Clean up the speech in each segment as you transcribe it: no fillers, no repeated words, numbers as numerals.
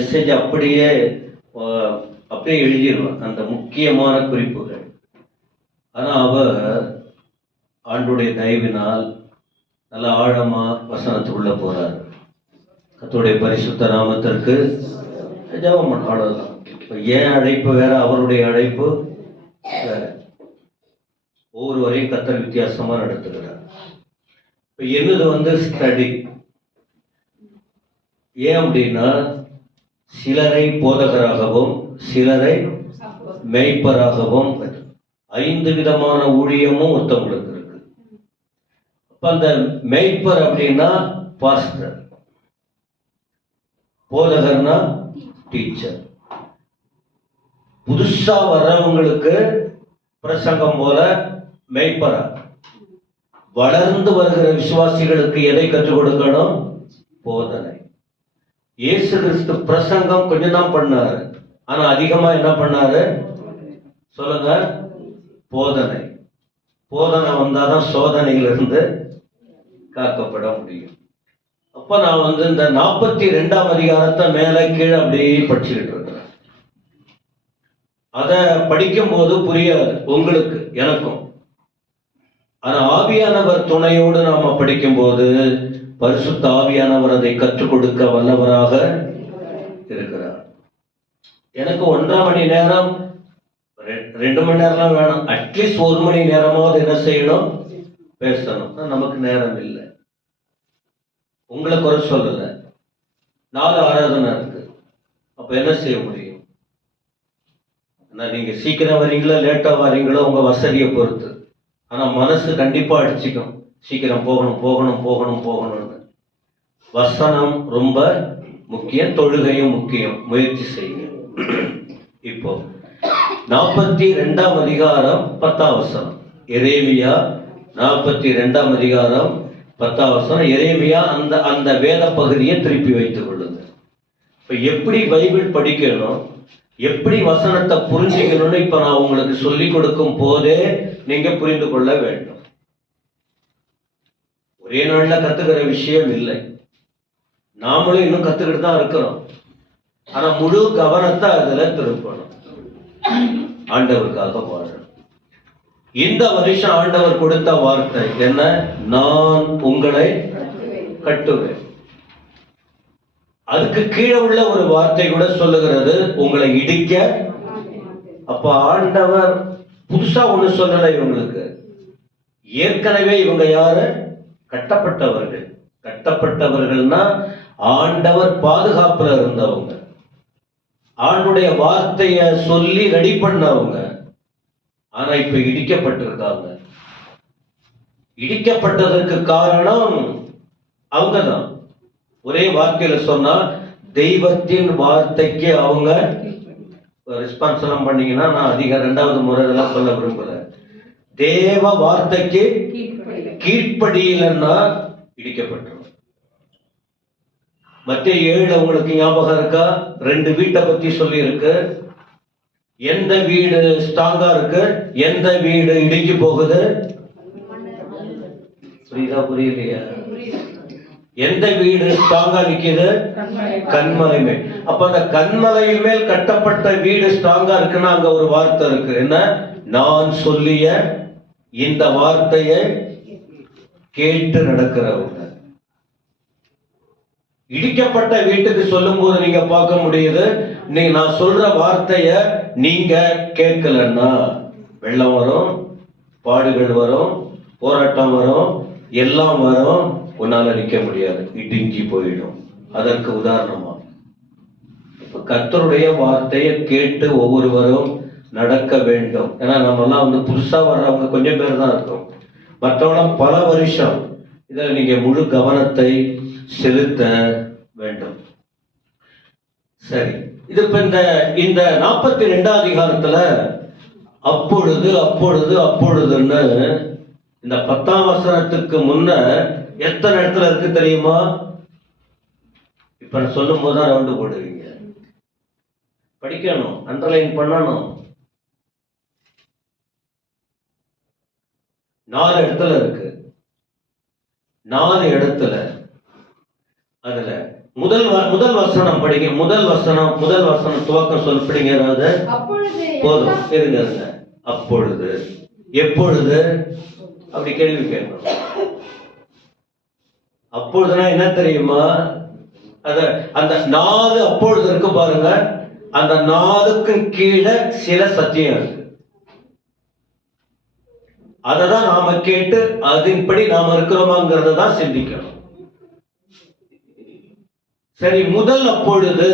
Message அப்படியே அப்படியே எழுதிடுவேன், அந்த முக்கியமான குறிப்புகள். ஆனால் அவர் ஆண்டுடைய தயவினால் நல்ல ஆழமா வசனத்துக்குள்ள போறார். கர்த்தருடைய பரிசுத்த நாமத்திற்கு ஜெபம் பண்ண, அவ்வளவுதான். ஏன் அழைப்பு வேற, அவருடைய அழைப்பு வேற. ஒவ்வொருவரையும் கர்த்தர் வித்தியாசமா நடத்துகிறார். இப்ப என்னது ஸ்டடி. ஏன் அப்படின்னா, சிலரை போதகராகவும் சிலரை மேய்ப்பராகவும் 5 விதமான ஊழியமும் ஒருத்தவங்களுக்கு இருக்கு. அப்ப அந்த மேய்ப்பர் அப்படின்னா பாஸ்டர், போதகர்னா டீச்சர். புதுசா வர்றவங்களுக்கு பிரசங்கம் போல மேய்ப்பரா, வளர்ந்து வருகிற விசுவாசிகளுக்கு எதை கற்றுக் கொடுக்கணும்? போதனை. இயேசு கிறிஸ்து பிரசங்கம் கொஞ்சம் தான் பண்ணாரு, ஆனா அதிகமா என்ன பண்ணாரு சொல்லுங்க? போதனை. போதனை வந்தாதான் சோதனையிலிருந்து காக்கப்பட முடியும். அப்ப நான் இந்த 42ஆம் அதிகாரத்தை மேல கீழே அப்படியே படிச்சுக்கிட்டு இருக்கிறேன். அத படிக்கும் போது புரியாது உங்களுக்கு, எனக்கும். ஆனா ஆவியானவர் துணையோடு நாம படிக்கும் போது பரிசுத்த ஆவியானவர் அதை கற்றுக் கொடுக்க வல்லவராக இருக்கிறார். எனக்கு 1.5 மணி நேரம், 2 மணி நேரம் வேணும், அட்லீஸ்ட் 1 மணி நேரமாவது என்ன செய்யணும்? பேசணும். நமக்கு நேரம் இல்லை. உங்களை குறை சொல்லல, 4 ஆராதனை இருக்கு. அப்ப என்ன செய்ய முடியும்? நீங்க சீக்கிரம் வரீங்களோ லேட்டா வரீங்களோ உங்க வசதியை பொறுத்து. ஆனா மனசு கண்டிப்பா அடிச்சுக்கும், சீக்கிரம் போகணும் போகணும் போகணும் போகணும்னு. வசனம் ரொம்ப முக்கியம், தொழுகையும் முக்கியம். முயற்சி செய்யுங்க. இப்போ 42ஆம் அதிகாரம் 10ஆம் வசனம். எரேமியா 42ஆம் அதிகாரம் 10ஆம் வசனம். எரேமியா அந்த வேத பகுதியை திருப்பி வைத்துக் கொள்ளுங்க. இப்ப எப்படி பைபிள் படிக்கணும், எப்படி வசனத்தை புரிஞ்சுக்கணும்னு இப்ப நான் உங்களுக்கு சொல்லிக் கொடுக்கும் போதே நீங்க புரிந்து கொள்ள வேண்டும். ஒரே நாள்ல கத்துக்கிற விஷயம் இல்லை. நாமளும் இன்னும் கத்துக்கிட்டு தான் இருக்கிறோம். ஆனா முழு கவனத்தை அதுல திருப்பணும். ஆண்டவருக்காக வாழணும். இந்த வருஷம் ஆண்டவர் கொடுத்த வார்த்தை என்ன? நான் உங்களை கட்டுவேன். அதுக்கு கீழே உள்ள ஒரு வார்த்தை கூட சொல்லுகிறது, உங்களை இடிக்க. அப்ப ஆண்டவர் புதுசா ஒண்ணு சொல்லல இவங்களுக்கு. ஏற்கனவே இவங்க யாரு? கட்டப்பட்டவர்கள். கட்டப்பட்டவர்கள்னா ஆண்டவர் பாதுகாப்புல இருந்தவங்க, ஆண்டுடைய வார்த்தைய சொல்லி ரெடி பண்ணவங்க. ஆனா இப்ப இடிக்கப்பட்டிருக்காங்க. இடிக்கப்பட்டதற்கு காரணம் அவங்கதான். ஒரே வார்த்தையில சொன்னா, தெய்வத்தின் வார்த்தைக்கு அவங்க ரெஸ்பான்ஸ் எல்லாம் பண்ணீங்கன்னா, நான் அதிக 2வது முறை இதெல்லாம் சொல்ல விரும்பல. தேவ வார்த்தைக்கு கீழ்ப்படியிலன்னா இடிக்கப்பட்டிருக்கும். மத்திய 7 உங்களுக்கு ஞாபகம் இருக்கா? 2 வீட்டை பத்தி சொல்லி இருக்கு. எந்த வீடு ஸ்ட்ராங்கா இருக்கு, எந்த வீடு இடிஞ்சு போகுது? புரியுதா புரியலையா? எந்த வீடு ஸ்ட்ராங்கா நிக்குது? கண்மலை மேல். அப்ப அந்த கண்மலையின் மேல் கட்டப்பட்ட வீடு ஸ்ட்ராங்கா இருக்குன்னா அங்க ஒரு வார்த்தை இருக்கு. என்ன? நான் சொல்லிய இந்த வார்த்தையை கேட்டு நடக்கிறவங்க. இடிக்கப்பட்ட வீட்டுக்கு சொல்லும் போது நீங்க பார்க்க முடியுது, நீங்க நான் சொல்ற வார்த்தைய நீங்க கேட்கலன்னா வெள்ளம் வரும், பாடுகள் வரும், போராட்டம் வரும், எல்லாம் வரும். உன்னால நிக்க முடியாது, இடிஞ்சி போயிடும். அதற்கு உதாரணமா இப்ப கர்த்தருடைய வார்த்தையை கேட்டு ஒவ்வொருவரும் நடக்க வேண்டும். ஏன்னா நம்ம எல்லாம் புதுசா வர்றவங்க கொஞ்சம் பேர் தான் இருக்கோம். மற்றவங்க பல வருஷம். இதில் நீங்க முழு கவனத்தை செலுத்த வேண்டும். சரி, இது இப்ப இந்த 42ஆம் அதிகாரத்துல அப்பொழுது அப்பொழுது அப்பொழுதுன்னு இந்த 10ஆம் வசனத்துக்கு முன்ன எத்தனை இடத்துல இருக்கு தெரியுமா? இப்ப சொல்லும் போதுதான் ரவுண்டு போடுவீங்க. படிக்கணும், அண்டர்லைன் பண்ணணும். 4 இடத்துல இருக்கு. 4 இடத்துல அதுல முதல் வசனம் படிங்க. முதல் வசனம் துவக்கம் சொல் படிங்க. போதும், இருங்க. அப்பொழுது, எப்பொழுது அப்படி கேள்வி கேட்கணும். அப்பொழுதுனா என்ன தெரியுமா? அந்த 4 அப்பொழுது இருக்கு பாருங்க. அந்த 4க்கு கீழே சில சத்தியம் இருக்கு. அததான் நாம கேட்டு அதன்படி நாம இருக்கிறோமாங்கிறத தான் சிந்திக்கணும். சரி, முதல் அப்பொழுது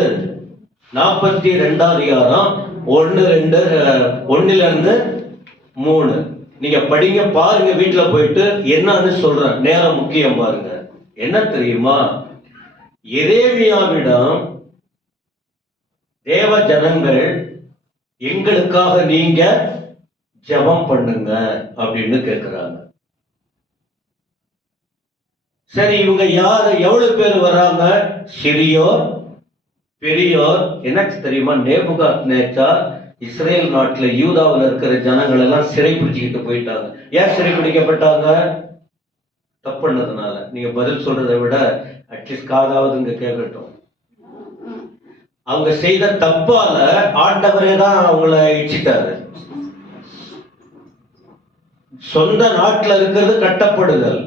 42ஆம் அதிகாரம் 1-3 நீங்க படிங்க, பாருங்க. வீட்டுல போயிட்டு என்னன்னு சொல்றேன். நேரம் முக்கியம் பாருங்க. என்ன தெரியுமா? எரேமியாவிடம் தேவ ஜனங்கள் எங்களுக்காக நீங்க ஜெபம் பண்ணுங்க அப்படின்னு கேட்கிறாங்க. சரி, இவங்க யாரு? எவ்வளவு பேர் வர்றாங்க? சிறியோர், பெரியோர். என்ன தெரியுமா? நேபுகாத்நேச்சார் இஸ்ரேல் நாட்டுல யூதாவில் இருக்கிற ஜனங்கள் எல்லாம் சிறை பிடிச்சுக்கிட்டு போயிட்டாங்க. ஏன் சிறை பிடிக்கப்பட்டாங்க? தப்புன்னதுனால. நீங்க பதில் சொல்றதை விட அட்லீஸ்ட் காதாவது இங்க கேட்கட்டும். அவங்க செய்த தப்பால ஆண்டவரே தான் அவங்கள இடிச்சிட்டாரு. சொந்த நாட்டில் இருக்கிறது கட்டப்படுதல்,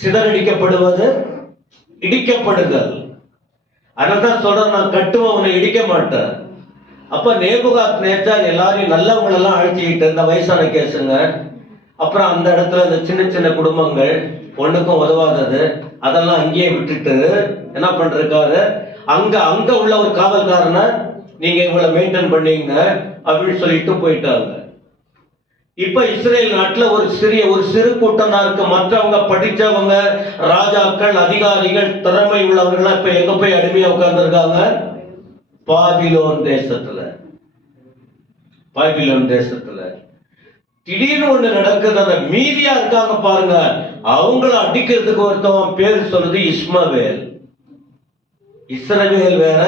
சிதறடிக்கப்படுவது இடிக்கப்படுதல். அதனால்தான் சொல்ற, நான் கட்டுவவனை இடிக்க மாட்டேன். அப்ப நேபுகாத்நேச்சார் எல்லாரையும் நல்லவங்க எல்லாம் அழைச்சிக்கிட்டு, இந்த வயசான கேசுங்க, அப்புறம் அந்த இடத்துல இந்த சின்ன சின்ன குடும்பங்கள் ஒண்ணுக்கும் உதவாதது அதெல்லாம் அங்கேயே விட்டுட்டு என்ன பண்றாரு? அங்க உள்ள ஒரு காவல்காரனை நீங்க இவங்களை மெயின்டைன் பண்ணீங்க அப்படின்னு சொல்லிட்டு போயிட்டாங்க. இப்ப இஸ்ரேல் நாட்டுல ஒரு சிறு கூட்டம் தான் இருக்கு. மற்றவங்க படிச்சவங்க, ராஜாக்கள், அதிகாரிகள், திறமை உள்ளவர்கள் இப்ப எங்க போய் அடிமையா உட்கார்ந்து இருக்காங்க? பாபிலோன் தேசத்துல. திடீர்னு ஒண்ணு நடக்குது. அந்த மீதியா இருக்காங்க பாருங்க, அவங்கள அடிக்கிறதுக்கு ஒருத்தவன் பேர் சொல்றது இஸ்மவேல். இஸ்ரவேல் வேற,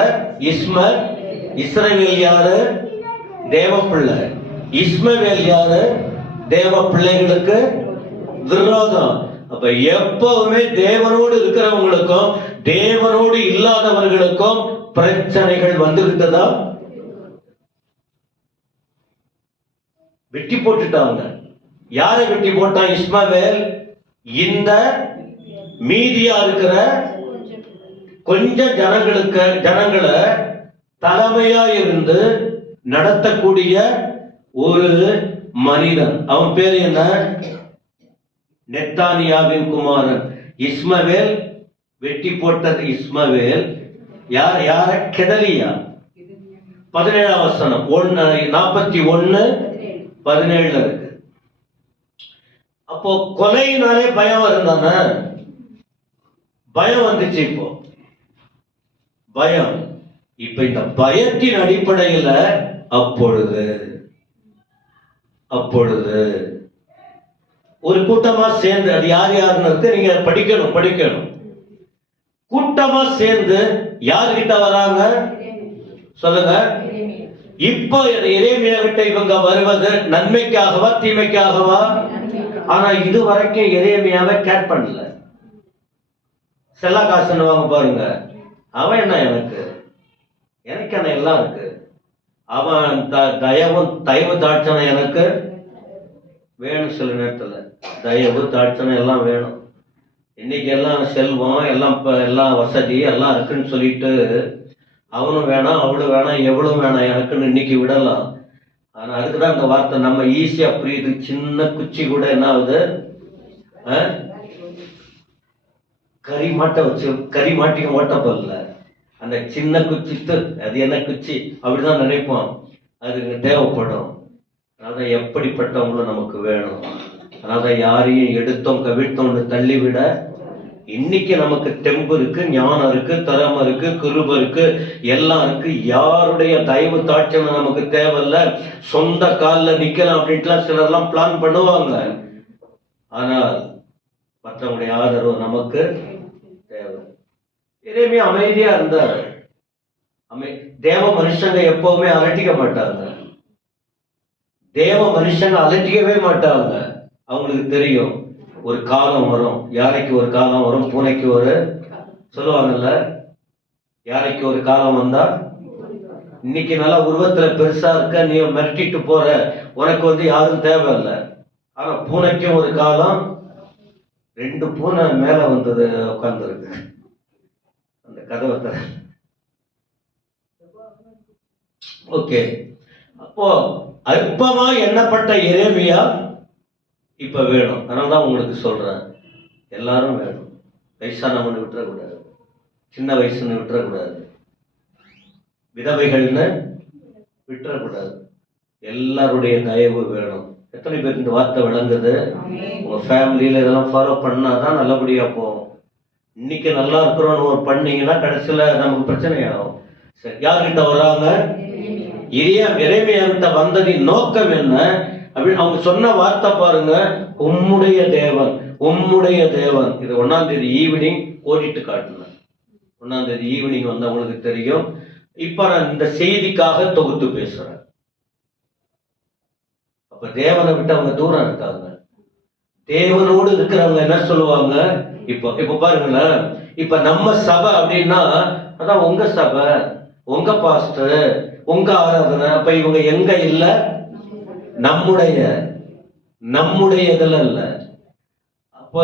இஸ்ரவேல் யாரு? தேவ பிள்ளை. இஸ்மவேல் யாரு? தேவ பிள்ளைகளுக்கு விரோதம். அப்ப எப்பவுமே தேவனோடு இருக்கிறவங்களுக்கும் தேவனோடு இல்லாதவர்களுக்கும் பிரச்சனைகள் வந்துகிட்டதா? வெட்டி போட்டுட்டாங்க. யாரை வெட்டி போட்டான்? இஸ்மவேல் இந்த மீதியா இருக்கிற கொஞ்சம் ஜனங்களை தலைமையா இருந்து நடத்தக்கூடிய ஒரு மனிதன். அவன் பேர் என்ன? நெத்தானியாவின் குமாரன் இஸ்மவேல். வெட்டி போட்டது இஸ்மவேல். யார? கெதலியா. 17ஆம் வசனம் 41:17 இருக்கு. அப்போ கொலையினாலே பயம் இருந்தான, பயம் வந்துச்சு. இப்போ பயம். இப்ப இந்த பயத்தின் அடிப்படையில அப்பொழுது ஒரு கூட்டமா சேர்ந்து, அது யாருன்னு இருக்கு, நீங்க படிக்கணும். கூட்டமா சேர்ந்து யாருகிட்ட வராங்க சொல்லுங்க. இப்ப எரேமியா கிட்ட இவங்க வருவது நன்மைக்காகவா தீமைக்காகவா? ஆனா இது வரைக்கும் எரேமியாவை கேர் பண்ணல. செல்லா காசுன்னு வாங்க பாருங்க. அவன் என்ன, எனக்கு என்ன எல்லாம் இருக்கு. அவன் தயவு தாட்சணை எனக்கு வேணும். சில நேரத்துல தயவு தாட்சணை எல்லாம் வேணும். இன்னைக்கு எல்லாம் செல்வம், எல்லாம் வசதி எல்லாம் இருக்குன்னு சொல்லிட்டு அவனும் வேணாம், அவளும் வேணாம், எவ்வளவு வேணாம் எனக்குன்னு இன்னைக்கு விடலாம். ஆனா அதுக்குதான் அந்த வார்த்தை நம்ம ஈஸியா புரியுது. சின்ன குச்சி கூட என்ன ஆகுது? கறி மாட்டிக்க ஓட்டப்படல. அந்த சின்ன குச்சி, அது என்ன குச்சி அப்படிதான் நினைப்போம். அது தேவைப்படும். அதான் எப்படிப்பட்டவங்களும் நமக்கு வேணும். அதான் யாரையும் எடுத்தோம் கவிழ்த்தோம்னு தள்ளிவிட, இன்னைக்கு நமக்கு தெம்பு இருக்கு, ஞானம் இருக்கு, திறமை இருக்கு, கிருபை இருக்கு, எல்லாம் இருக்கு. யாருடைய தயவு தாட்சணை நமக்கு தேவையில்ல. சொந்த காலில் நிக்கலாம் அப்படின்ட்டுலாம் சிலர்லாம் பிளான் பண்ணுவாங்க. ஆனால் மற்றவங்களுடைய ஆதரவு நமக்கு தேவை. எரேமியா அமைதியா இருந்தார். தேவ மனுஷங்க எப்பவுமே அலட்டிக்க மாட்டாங்க. தேவ மனுஷங்க அலட்டிக்கவே மாட்டாங்க. அவங்களுக்கு தெரியும் ஒரு காலம் வரும். யானைக்கு ஒரு காலம் வரும், பூனைக்கு ஒரு சொல்லுவாங்கல்ல, யானைக்கு ஒரு காலம் வந்தா, இன்னைக்கு நல்லா உருவத்துல பெருசா இருக்க, நீ மிரட்டிட்டு போற, உனக்கு யாரும் தேவையில்லை. ஆனா பூனைக்கும் ஒரு காலம், 2 பூனை மேல வந்தது உட்கார்ந்துருக்கு. அந்த கதவை ஓகே. அப்போ அற்பமா எண்ணப்பட்ட எரேமியா இப்ப வேணும். அதனாலதான் உங்களுக்கு சொல்றேன், எல்லாரும் வேணும். வயசானவன்னு விட்டுறக்கூடாது, சின்ன வயசுன்னு விட்டுறக்கூடாது, விதவைகள்னு விட்டுறக்கூடாது. எல்லாருடைய தயவு வேணும். எத்தனை பேர் இந்த வார்த்தை விளங்குது? உங்க ஃபேமிலியில இதெல்லாம் ஃபாலோ பண்ணாதான் நல்லபடியா போகும். இன்னைக்கு நல்லா இருக்கிறோன்னு ஒரு பண்ணீங்கன்னா கடைசியில நமக்கு பிரச்சனை ஆகும். சரி, யார்கிட்ட வர்றாங்க? எரேமியா கிட்ட வந்ததின் நோக்கம் என்ன அப்படின்னு அவங்க சொன்ன வார்த்தை பாருங்க. உம்முடைய தேவன், உம்முடைய தேவன். இது 1ஆம் தேதி ஈவினிங் ஓடிட்டு காட்டினேன். 1ஆம் தேதி ஈவினிங் அவங்களுக்கு தெரியும். இப்ப நான் இந்த செய்திக்காக தொகுத்து பேசுறேன். அப்ப தேவனை விட்டு அவங்க தூரம் இருக்காங்க. தேவனோடு இருக்கிறவங்க என்ன சொல்லுவாங்க? இப்ப பாருங்களேன், இப்ப நம்ம சபை அப்படின்னா அதான் உங்க சபை, உங்க பாஸ்டர், உங்க ஆராதனை. அப்ப இவங்க எங்க இல்ல? நம்முடைய இதுல இல்ல. அப்ப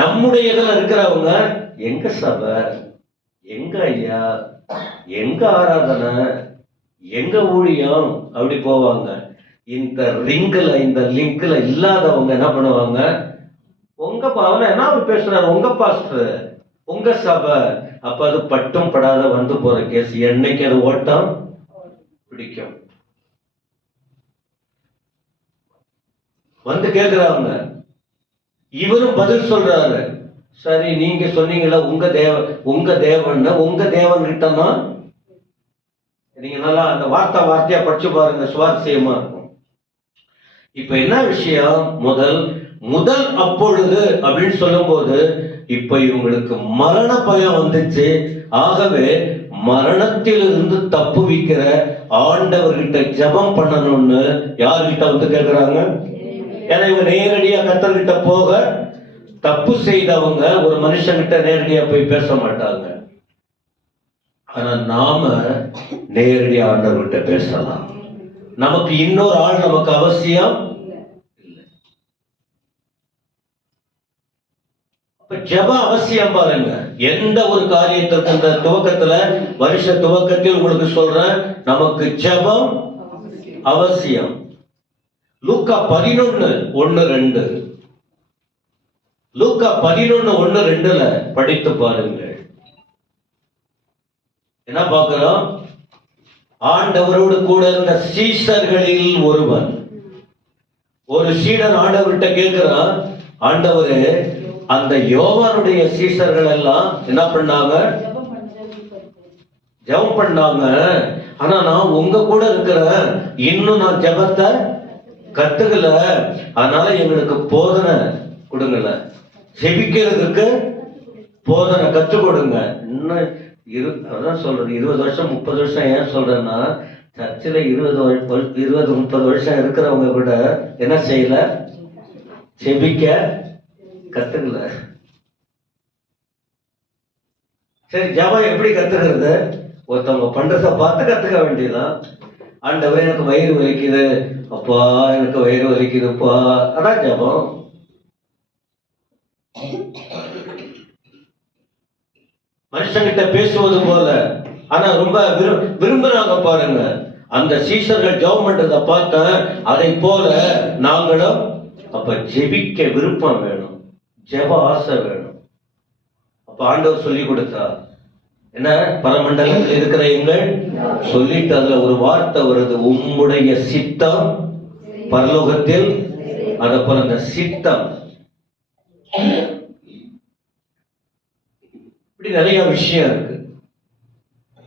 நம்முடைய இதுல இருக்கிறவங்க எங்க சபை, எங்க ஐயா, எங்க ஆராதனை, எங்க ஊழியம் அப்படி போவாங்க. இந்த ரிங்க்ல, இந்த லிங்க்ல இல்லாதவங்க என்ன பண்ணுவாங்க? உங்க பாவனை என்ன அவர் பேசுறாரு, உங்க பாஸ்டர், உங்க சபை. அப்ப அது பட்டும் படாத வந்து போற கேஸ். என்னைக்கு அது ஓட்டம் பிடிக்கும். வந்து கேட்கிறாங்க, இவரும் பதில் சொல்றாரு. சரி, நீங்க சொன்னீங்களா உங்க தேவன், உங்க தேவன் கிட்டனா நீங்க நல்லா அந்த வார்த்தையா படிச்சு பாருங்க, சுவாரஸ்யமா இருக்கும். இப்ப என்ன விஷயம்? முதல் அப்பொழுது அப்படின்னு சொல்லும் போது இப்ப இவங்களுக்கு மரண பயம் வந்துச்சு. ஆகவே மரணத்திலிருந்து தப்புவிக்கிற ஆண்டவர்கிட்ட ஜெபம் பண்ணணும்னு யார்கிட்ட கேட்கிறாங்க? ஏன்னா இவங்க நேரடியா கர்த்தர்கிட்ட போக, தப்பு செய்தவங்க ஒரு மனுஷங்கிட்ட நேரடியா போய் பேச மாட்டாங்க. ஆனா நாம நேரடியா ஆண்டவர்கிட்ட பேசலாம். நமக்கு இன்னொரு ஆள் நமக்கு அவசியம் இல்லை. ஜெபம் அவசியம். பாருங்க, எந்த ஒரு காரியத்திற்கு இந்த துவக்கத்துல, வருஷ துவக்கத்தில் உங்களுக்கு சொல்றேன், நமக்கு ஜெபம் அவசியம். லூக்கா 11:1-2, லூக்கா 11:1-2 படித்து பாருங்க. என்ன பார்க்கிறோம்? ஆண்டவரோடு கூட இருந்த சீஷர்களில் ஒருவன், ஒரு சீடன் ஆண்டவர்கிட்ட கேட்கிறான், ஆண்டவரே, அந்த யோவானுடைய சீஷர்கள் எல்லாம் என்ன பண்ணாங்க? ஜெபம் பண்ணாங்க. ஆனா நான் உங்க கூட இருக்கிறேன், இன்னும் நான் ஜெபத்தை கத்துக்கல. அதனால எங்களுக்கு போதனை கொடுங்கல, ஜெபிக்கிறதுக்கு போதனை கற்றுக் கொடுங்க. இன்னும் அதான் சொல்றது, 20 வருஷம் 30 வருஷம். ஏன் சொல்றேன்னா, சர்ச்சில் 20-30 வருஷம் இருக்கிறவங்க கூட என்ன செய்யல? செபிக்க கத்துக்கல. சரி, ஜெபம் எப்படி கத்துக்கிறது? ஒருத்தவங்க பண்றத பார்த்து கத்துக்க வேண்டியதான். ஆண்டவரே, எனக்கு வயிறு வலிக்குது அப்பா, எனக்கு வயிறு வலிக்குதுப்பா, அதான் ஜெபம். மனுஷங்கிட்ட பேசுவது போல. ஆனா ரொம்ப விரும்புறாங்க பாருங்க. அந்த சீஷர்கள் ஜெபம் பண்றத பார்த்த, அதை போல நாங்களும். அப்ப ஜெபிக்க விருப்பம் வேணும், ஜெப ஆசை வேணும். அப்ப ஆண்டவர் சொல்லி கொடுத்தா என்ன? பரமண்டலத்தில் இருக்கிற எங்கள் சொல்லிட்டு அதுல ஒரு வார்த்தை வருது, உம்முடைய சித்தம் பரலோகத்தில். அத போல அந்த சித்தம், இப்படி நிறைய விஷயம் இருக்கு.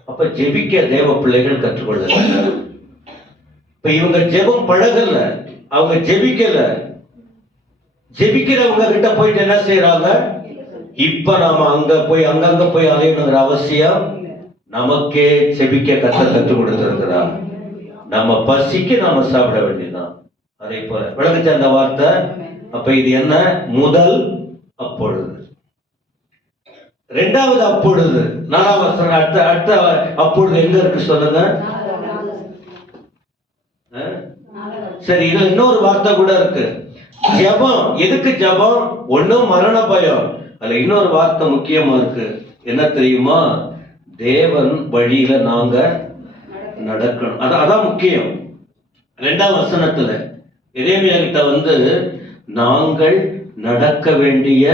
அப்ப ஜெபிக்க தேவ பிள்ளைகள் கற்றுக்கொள்ள. இப்ப இவங்க ஜெபம் பழகல, அவங்க ஜெபிக்கல. ஜெபிக்கிறவங்க கிட்ட போயிட்டு என்ன செய்யறாங்க? இப்ப நாம அங்கங்க போய் அலையணுங்கிற அவசியம் நமக்கே ஜெபிக்க கற்றுக் கொடுத்திருக்கிறார். நம்ம பசிக்கு நாம சாப்பிட வேண்டியதுதான். அதே போல விளங்குச்ச அந்த வார்த்தை. அப்ப இது என்ன? முதல் அப்பொழுது. ரெண்டாவது அப்பொழுது 4ஆம் வசனம் அடுத்த அப்பொழுது எங்க இருக்கு சொல்லுங்க. சரி, இதுல இன்னொரு வார்த்தை கூட இருக்கு. ஜெபம். எதுக்கு ஜெபம்? ஒண்ணும் மரண பயம். அதுல இன்னொரு வார்த்தை முக்கியமா இருக்கு. என்ன தெரியுமா? தேவன் வழியில நாங்க நடக்கணும். அதான் முக்கியம். 2ஆம் வசனத்துல எரேமியா கிட்ட நாங்கள் நடக்க வேண்டிய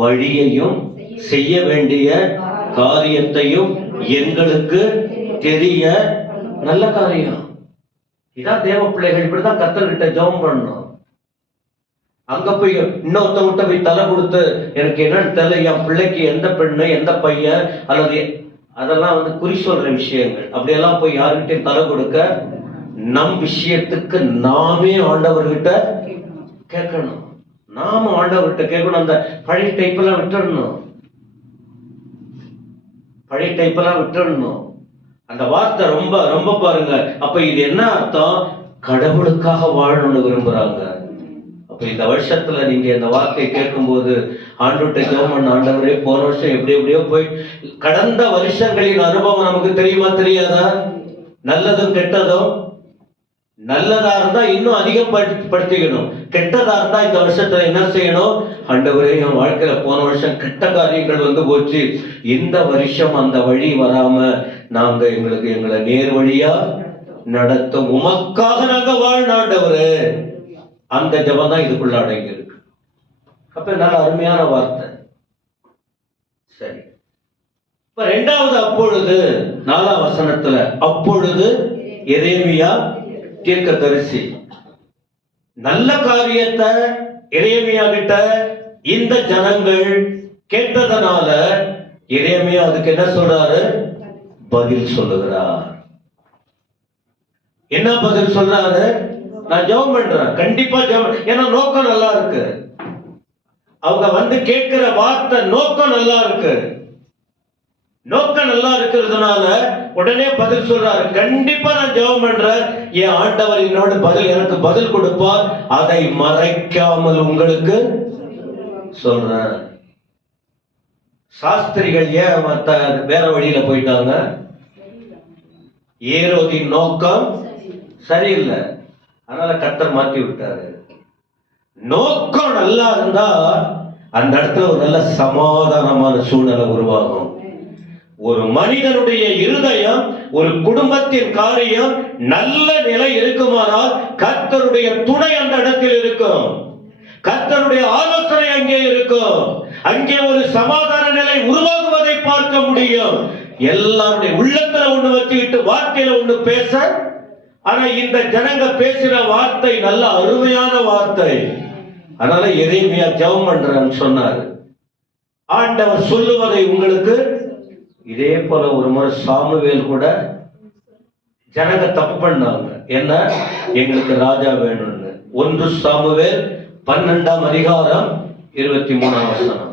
வழியையும் செய்ய வேண்டிய காரியத்தையும் எங்களுக்கு தெரிய. நல்ல காரியம். இதான் தேவ பிள்ளைகள் இப்படிதான் கர்த்தர்கிட்ட ஜெபம் பண்ணணும். அங்க போய் இன்னொருத்தவங்கிட்ட போய் தலை கொடுத்து எனக்கு என்னன்னு தெரியல, என் பிள்ளைக்கு எந்த பெண்ணு எந்த பையன் அல்லது அதெல்லாம் குறி சொல்ற விஷயங்கள். அப்படியெல்லாம் போய் யாருக்கிட்டையும் தலை கொடுக்க, நம் விஷயத்துக்கு நாமே ஆண்டவர்கிட்ட கேட்கணும். நாம ஆண்டவர்கிட்ட கேட்கணும். அந்த பழைய டைப்பெல்லாம் விட்டுடணும். பழைய டைப்பெல்லாம் விட்டுடணும். அந்த வார்த்தை ரொம்ப ரொம்ப பாருங்க. அப்ப இது என்ன அர்த்தம்? கடவுளுக்காக வாழணும்னு விரும்புறாங்க. அப்ப இந்த வருஷத்துல நீங்க இந்த வார்த்தையை கேட்கும் போது ஆண்டவர்கிட்ட ஜெபம் பண்ண, ஆண்டவரே போன வருஷம் எப்படியோ போய் கடந்த வருஷங்களின் அனுபவம் நமக்கு தெரியுமா தெரியாதா? நல்லதும் கெட்டதும். நல்லதா இருந்தா இன்னும் அதிகப்படுத்திக்கணும். கெட்டதா இருந்தா இந்த வருஷத்துல என்ன செய்யணும்? ஆண்டவரே என் வாழ்க்கையில போன வருஷம் கெட்ட காரியங்கள் போச்சு, இந்த வருஷம் அந்த வழி வராம நாங்க எங்களை நேர் வழியா நடத்தும், உமக்காக நாங்க வாழ்ந்த ஆண்டவரே. அந்த ஜெபம் தான் இதுக்குள்ள அடங்கி இருக்கு. அப்ப நல்ல அருமையான வார்த்தை. சரி, இப்ப 2வது அப்பொழுது 4ஆம் வசனத்துல அப்பொழுது எரேமியா தீர்க்கதரிசி நல்ல காரியத்தை எரேமியா கிட்ட இந்த ஜனங்கள் கேட்டதனால எரேமியா அதுக்கு என்ன சொல்றாரு? பதில் சொல்லுகிறார். என்ன பதில் சொல்றாரு? நான் ஜெபம் பண்றேன், கண்டிப்பா ஜெபம். ஏன்னா நோக்கம் நல்லா இருக்கு. அவங்க கேட்கிற வார்த்தை நோக்கம் நல்லா இருக்கு. நோக்கம் நல்லா இருக்கிறதுனால உடனே பதில் சொல்றாரு. கண்டிப்பா நான் ஜெபம் பண்றேன், என் ஆண்டவர் என்னோட எனக்கு பதில் கொடுப்பார், அதை மறைக்காமல் உங்களுக்கு சொல்றேன். சாஸ்திரிகள் ஏன் வேற வழியில போயிட்டாங்க? ஏரோதின் நோக்கம் சரியில்லை, அதனால கர்த்தர் மாற்றி விட்டாரு. நோக்கம் நல்லா இருந்தா அந்த இடத்துல ஒரு நல்ல சமாதானமான சூழ்நிலை உருவாகும். ஒரு மனிதனுடைய இருதயம், ஒரு குடும்பத்தின் காரியம் நல்ல நிலை இருக்குமானால் கர்த்தருடைய துணை அந்த இடத்தில் இருக்கும். கர்த்தருடைய ஆலோசனை அங்கே இருக்கும். அங்கே ஒரு சமாதான நிலை உருவாகுவதை பார்க்க முடியும். எல்லாருடைய உள்ளத்துல ஒண்ணு வச்சுக்கிட்டு வாழ்க்கையில ஒண்ணு பேச. ஆனா இந்த ஜனங்க பேசின வார்த்தை நல்ல அருமையான வார்த்தை. அதனால எரேமியா ஜெபம் பண்றேன்னு சொன்னாரு. ஆண்டவர் சொல்லுவதை உங்களுக்கு. இதே போல ஒரு முறை சாமுவேல் கூட ஜனங்க தப்பு பண்ணாங்க. என்ன? எங்களுக்கு ராஜா வேணும்னு. 1 சாமுவேல் 12ஆம் அதிகாரம் 23ஆம் வசனம்.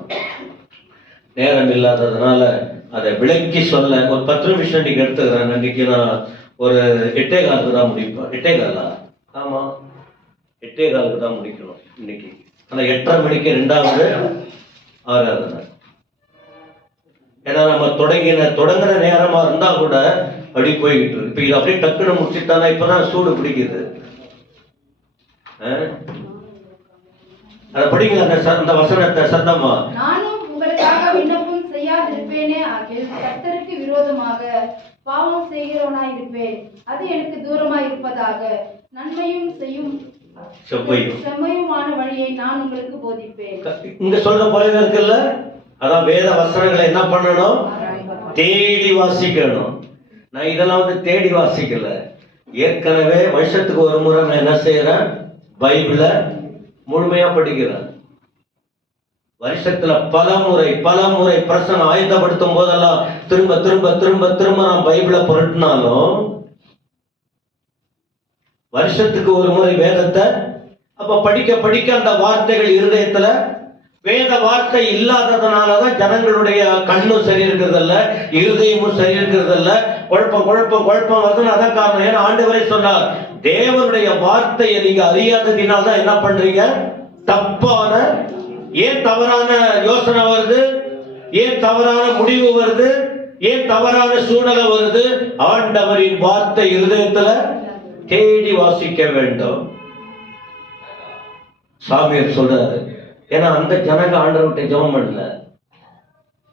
நேரம் இல்லாததுனால அதை விளக்கி சொல்ல ஒரு 10 நிமிஷம் நீங்க எடுத்துக்கிறேன். இன்னைக்கு நான் ஒரு 8:15 தான் முடிப்பேன். 8:15? ஆமா, 8:15 தான் முடிக்கணும் இன்னைக்கு. ஆனா 8:30 மணிக்கு 2வது ஆராதனை. ஏன்னா நம்ம தொடங்குற நேரமா இருந்தா கூட அப்படி போய்கிட்டு இருக்கு. இப்ப இது அப்படியே டக்குன்னு முடிச்சுட்டானா இப்பதான் சூடு பிடிக்குது. அதை படிங்க அந்த வசனத்தை சத்தமா. நானும் உங்களுக்காக விண்ணப்பம் செய்யாதிருப்பேனே ஆகில் கர்த்தருக்கு விரோதமாக பாவம் செய்கிறவனாய் இருப்பேன். அது எனக்கு தூரமாய் இருப்பதாக. நன்மையும் செய்யும் செம்மையுமான வழியை நான் உங்களுக்கு போதிப்பேன். இங்க சொல்ற போல இருக்குல்ல. அதான் வேத வசனங்களை என்ன பண்ணணும்? தேடி வாசிக்கணும். நான் இதெல்லாம் தேடி வாசிக்கல. ஏற்கனவே வருஷத்துக்கு ஒரு முறை நான் என்ன செய்யறேன்? பைபிளை முழுமையா படிக்கிறேன். வருஷத்துல பல முறை பிரசங்கம் ஆயத்தப்படுத்தும் போதெல்லாம் திரும்ப திரும்ப திரும்ப திரும்ப நான் பைபிளை புரட்டினாலும் வருஷத்துக்கு ஒரு முறை வேதத்தை அப்ப படிக்க அந்த வார்த்தைகள் இருதயத்துல. வேத வார்த்தை இல்லாததுனாலதான் ஜனங்களுடைய கண்ணும் சரி இருக்கிறதில்ல, இருதயமும் சரி இருக்கிறதில்ல, குழப்பம் வருதுன்னு அதான் காரணம். ஏன்னா ஆண்டவரே சொன்னார், தேவனுடைய வார்த்தையை நீங்க அறியாததினால்தான் என்ன பண்றீங்க? தப்பான. ஏன் தவறான யோசனை வருது? ஏன் தவறான முடிவு வருது, ஏன் தவறான சூழ்நிலை வருது? ஆண்டவரின் வார்த்தை இருதயத்துல தேடி வாசிக்க வேண்டும். சாமியார் சொல்றாரு, ஏன்னா அந்த ஜனங்க ஆண்டவர்கிட்ட ஜெபம் பண்ணல,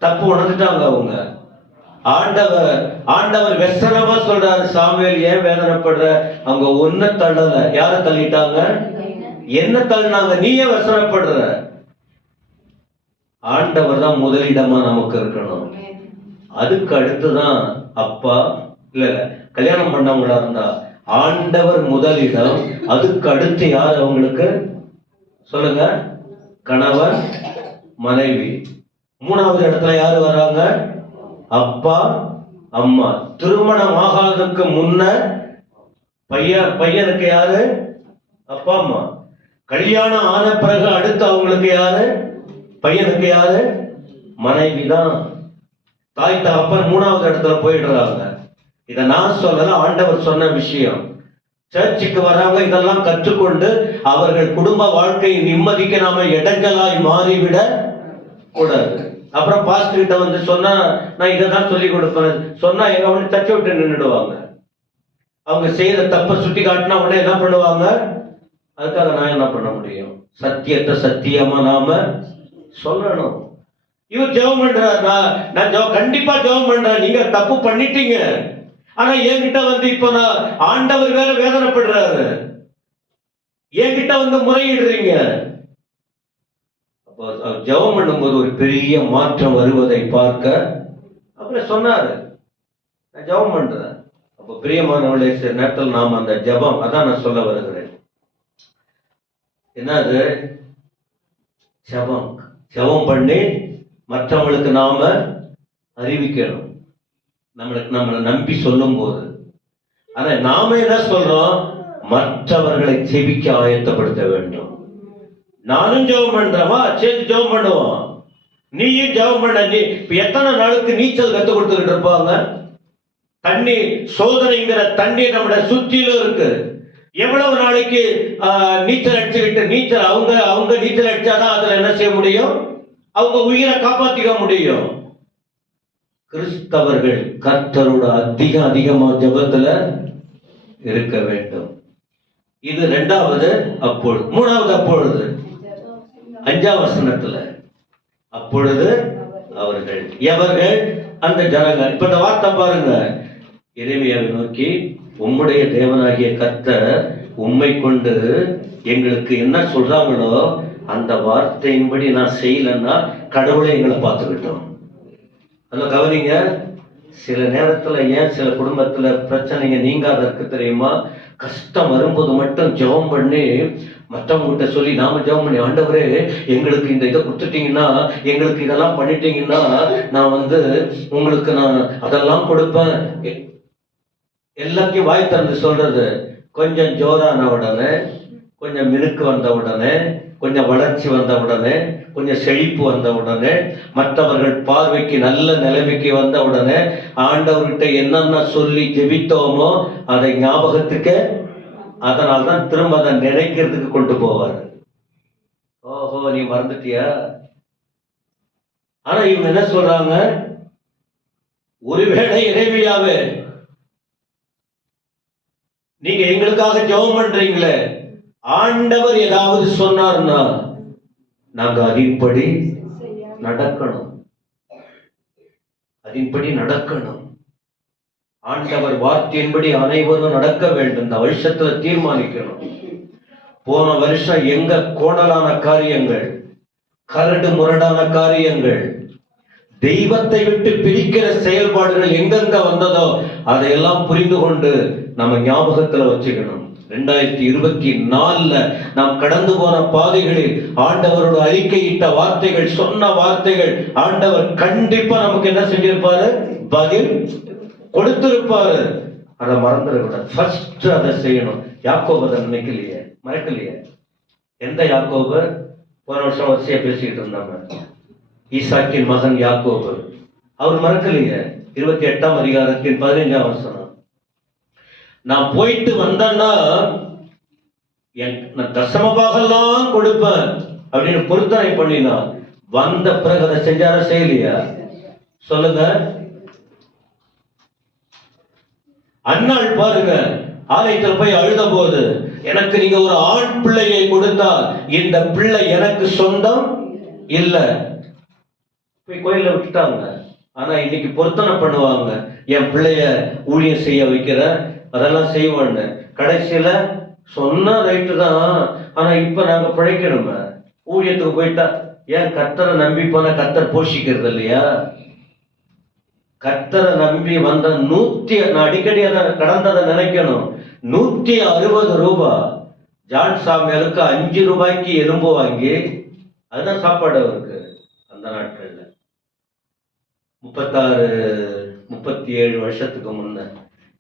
தப்பு உணர்ந்துட்டாங்க அவங்க. ஆண்டவர் வெசனமா சொல்றாரு, சாமுவேல் ஏன் வேதனைப்படுற? அவங்க ஒன்ன தள்ளல. யார தள்ளிட்டாங்க? என்ன தள்ளினாங்க? நீ ஏன் வெசனப்படுற? ஆண்டவர் தான் முதலிடமா நமக்கு இருக்கணும். அதுக்கு அடுத்துதான் அப்பா இல்ல கல்யாணம் பண்ணவங்களா இருந்தா ஆண்டவர் முதலிடம். அதுக்கு அடுத்து யார் அவங்களுக்கு? சொல்லுங்க. கணவன் மனைவி. மூணாவது இடத்துல யாரு வராங்க? அப்பா அம்மா. திருமணம் ஆகாததுக்கு முன்ன பையனுக்கு யாரு? அப்பா அம்மா. கல்யாணம் ஆன பிறகு அடுத்து அவங்களுக்கு யாரு? பையனுக்கு யாரு? மனைவி தான். தாய் தகப்பன் மூணாவது இடத்துல போயிடுறாங்க. இத நான் சொல்லல, ஆண்டவர் சொன்ன விஷயம். சர்ச்சுக்கு வராங்க, இதெல்லாம் கற்றுக்கொண்டு அவர்கள் குடும்ப வாழ்க்கை நிம்மதிக்கு நாம இடைஞ்சலாய் மாறிவிட கூடாது. அப்புறம் பாஸ்டர் கிட்ட வந்து சொன்னா நான் இதை தான் சொல்லி கொடுப்பேன் சொன்னா எங்க வந்து தச்சு விட்டு நின்றுடுவாங்க. அவங்க செய்யற தப்ப சுட்டி காட்டினா உடனே என்ன பண்ணுவாங்க? அதுக்காக நான் என்ன பண்ண முடியும்? சத்தியத்தை சத்தியமா நாம சொல்லணும். இவர் ஜெபம் பண்றார், நான் கண்டிப்பா ஜெபம் பண்றேன். நீங்க தப்பு பண்ணிட்டீங்க, ஆனா என்கிட்ட வந்து இப்ப நான் ஆண்டவர் வேற வேதனைப்படுறாரு, என்கிட்ட வந்து முறையிடுறீங்க. அப்போ ஜெபம் பண்ணும்போது ஒரு பெரிய மாற்றம் வருவதை பார்க்க அப்புறம் சொன்னாரு, நான் ஜெபம் பண்றேன். அப்போ பிரியமானவர்களே, சில நேரத்தில் நாம் அந்த ஜெபம், அதான் நான் சொல்ல வருகிறேன். என்னது ஜெபம்? ஜெபம் பண்ணி மற்றவங்களுக்கு நாம அறிவிக்கணும், நம்மளை நம்பி சொல்லும் போது. ஆனா நாம என்ன சொல்றோம்? மற்றவர்களை செபிக்க ஆயத்தப்படுத்த வேண்டும். நானும் ஜெபம் பண்றவா, சேர்ந்து ஜெபம் பண்ணுவோம். நீயும் ஜெபம் பண்ண. நீ எத்தனை நாளுக்கு நீச்சல் கத்து கொடுத்துக்கிட்டு இருப்பாங்க? தண்ணி சோதனைங்கிற தண்ணி நம்மளை சுற்றிலும் இருக்கு. எவ்வளவு நாளைக்கு நீச்சல் அடிச்சுக்கிட்டு நீச்சல் அவங்க நீச்சல் அடிச்சாதான் அதுல என்ன செய்ய முடியும்? அவங்க உயிரை காப்பாத்திக்க முடியும். கிறிஸ்தவர்கள் கர்த்தரோட அதிகமா ஜெபத்துல இருக்க வேண்டும். இது இரண்டாவது அப்பொழுது. மூணாவது அப்பொழுது 5ஆம் வசனத்துல அப்பொழுது அவர்கள் எவர்கள்? அந்த ஜனங்கள். இப்ப இந்த வார்த்தை பாருங்க, எரேமியாவை நோக்கி, உம்முடைய தேவனாகிய கர்த்தர் உம்மை கொண்டு எங்களுக்கு என்ன சொல்றாங்களோ அந்த வார்த்தையின்படி நான் செய்யலன்னா கடவுளை எங்களை பார்த்துக்கிட்டோம். அதெல்லாம் கவனிங்க. சில நேரத்துல ஏன் சில குடும்பத்துல பிரச்சனைங்க நீங்காத இருக்கு தெரியுமா? கஷ்டம் வரும்போது மட்டும் ஜெபம் பண்ணி மற்றவங்கிட்ட சொல்லி நாம ஜெபம் பண்ணி, ஆண்டவரே எங்களுக்கு இந்த இதை கொடுத்துட்டீங்கன்னா, எங்களுக்கு இதெல்லாம் பண்ணிட்டீங்கன்னா நான் வந்து உங்களுக்கு நான் அதெல்லாம் கொடுப்பேன். எல்லாத்தையும் வாய் திறந்து சொல்றது. கொஞ்சம் ஜோரான உடனே, கொஞ்சம் மினுக்கு வந்த உடனே, கொஞ்சம் வளர்ச்சி வந்த உடனே, கொஞ்சம் செழிப்பு வந்த உடனே, மற்றவர்கள் பார்வைக்கு நல்ல நிலைமைக்கு வந்த உடனே ஆண்டவர்கிட்ட என்னென்ன சொல்லி ஜெபித்தோமோ அதை ஞாபகத்துக்கு, அதனால்தான் திரும்ப அதை நினைக்கிறதுக்கு கொண்டு போவார். ஓஹோ, நீ மறந்துட்டியா? ஆனா இவங்க என்ன சொல்றாங்க? ஒருவேளை எரேமியாவே நீங்க எங்களுக்காக ஜெபம் பண்றீங்களே, ஆண்டவர் ஏதாவது சொன்னார்னா நாங்க அதன்படி நடக்கணும். அதன்படி நடக்கணும். ஆண்டவர் வார்த்தையின்படி அனைவரும் நடக்க வேண்டும். இந்த வருஷத்துல தீர்மானிக்கணும். போன வருஷம் எங்க கோணலான காரியங்கள், கரடு முரடான காரியங்கள், தெய்வத்தை விட்டு பிரிக்கிற செயல்பாடுகள் எங்கெங்க வந்ததோ அதையெல்லாம் புரிந்து கொண்டு நம்ம ஞாபகத்துல வச்சுக்கணும். 2024 நாம் கடந்து போன பாதைகளில் ஆண்டவரோட அறிக்கையிட்ட வார்த்தைகள், சொன்ன வார்த்தைகள், ஆண்டவர் கண்டிப்பா நமக்கு என்ன செஞ்சிருப்பாரு? பதில் கொடுத்திருப்பாரு. அதை மறந்துடக்கூடாது. ஃபர்ஸ்ட் அதை செய்யணும். யாக்கோபு அதை நினைக்கலையே, மறக்கலையே. எந்த யாக்கோபு? போன வருஷம் வரிசையா பேசிக்கிட்டு இருந்தாங்க. ஈசாக்கின் மகன் யாக்கோபு. அவர் மறக்கலையே. 28ஆம் அதிகாரத்தின் 15ஆம் வசனம். நான் போயிட்டு வந்தேன்னா நான் தசமபாகெல்லாம் கொடுப்பேன் அப்படின்னு பொருத்தனை பண்ணினான். வந்த பிறகு அதை செஞ்சாரா செய்யலையா? சொல்லுங்க. அன்னாள் பாருங்க, ஆலயத்தில் போய் அழுத போது, எனக்கு நீங்க ஒரு ஆண் பிள்ளையை கொடுத்தால் இந்த பிள்ளை எனக்கு சொந்தம் இல்ல. போய் கோயில விட்டுட்டாங்க. ஆனா இன்னைக்கு பொருத்தனை பண்ணுவாங்க, என் பிள்ளைய ஊழியம் செய்ய வைக்கிற, அதெல்லாம் செய்வான்னு. கடைசியில சொன்னா ரைட்டு தான், ஆனா இப்ப நாங்க பிழைக்கணுமே, ஊழியத்துக்கு போயிட்டா. ஏன்? கர்த்தரை நம்பி போன கர்த்தர் போஷிக்கிறது இல்லையா? கர்த்தரை நம்பி வந்த நான் அடிக்கடி அதை கடந்ததை நினைக்கணும். 160 ரூபாய் ஜான் சாமியாருக்கு 5 ரூபாய்க்கு எலும்பு வாங்கி, அதுதான் சாப்பாடு அவருக்கு அந்த நாட்கள்ல. 37 வருஷத்துக்கு முன்ன.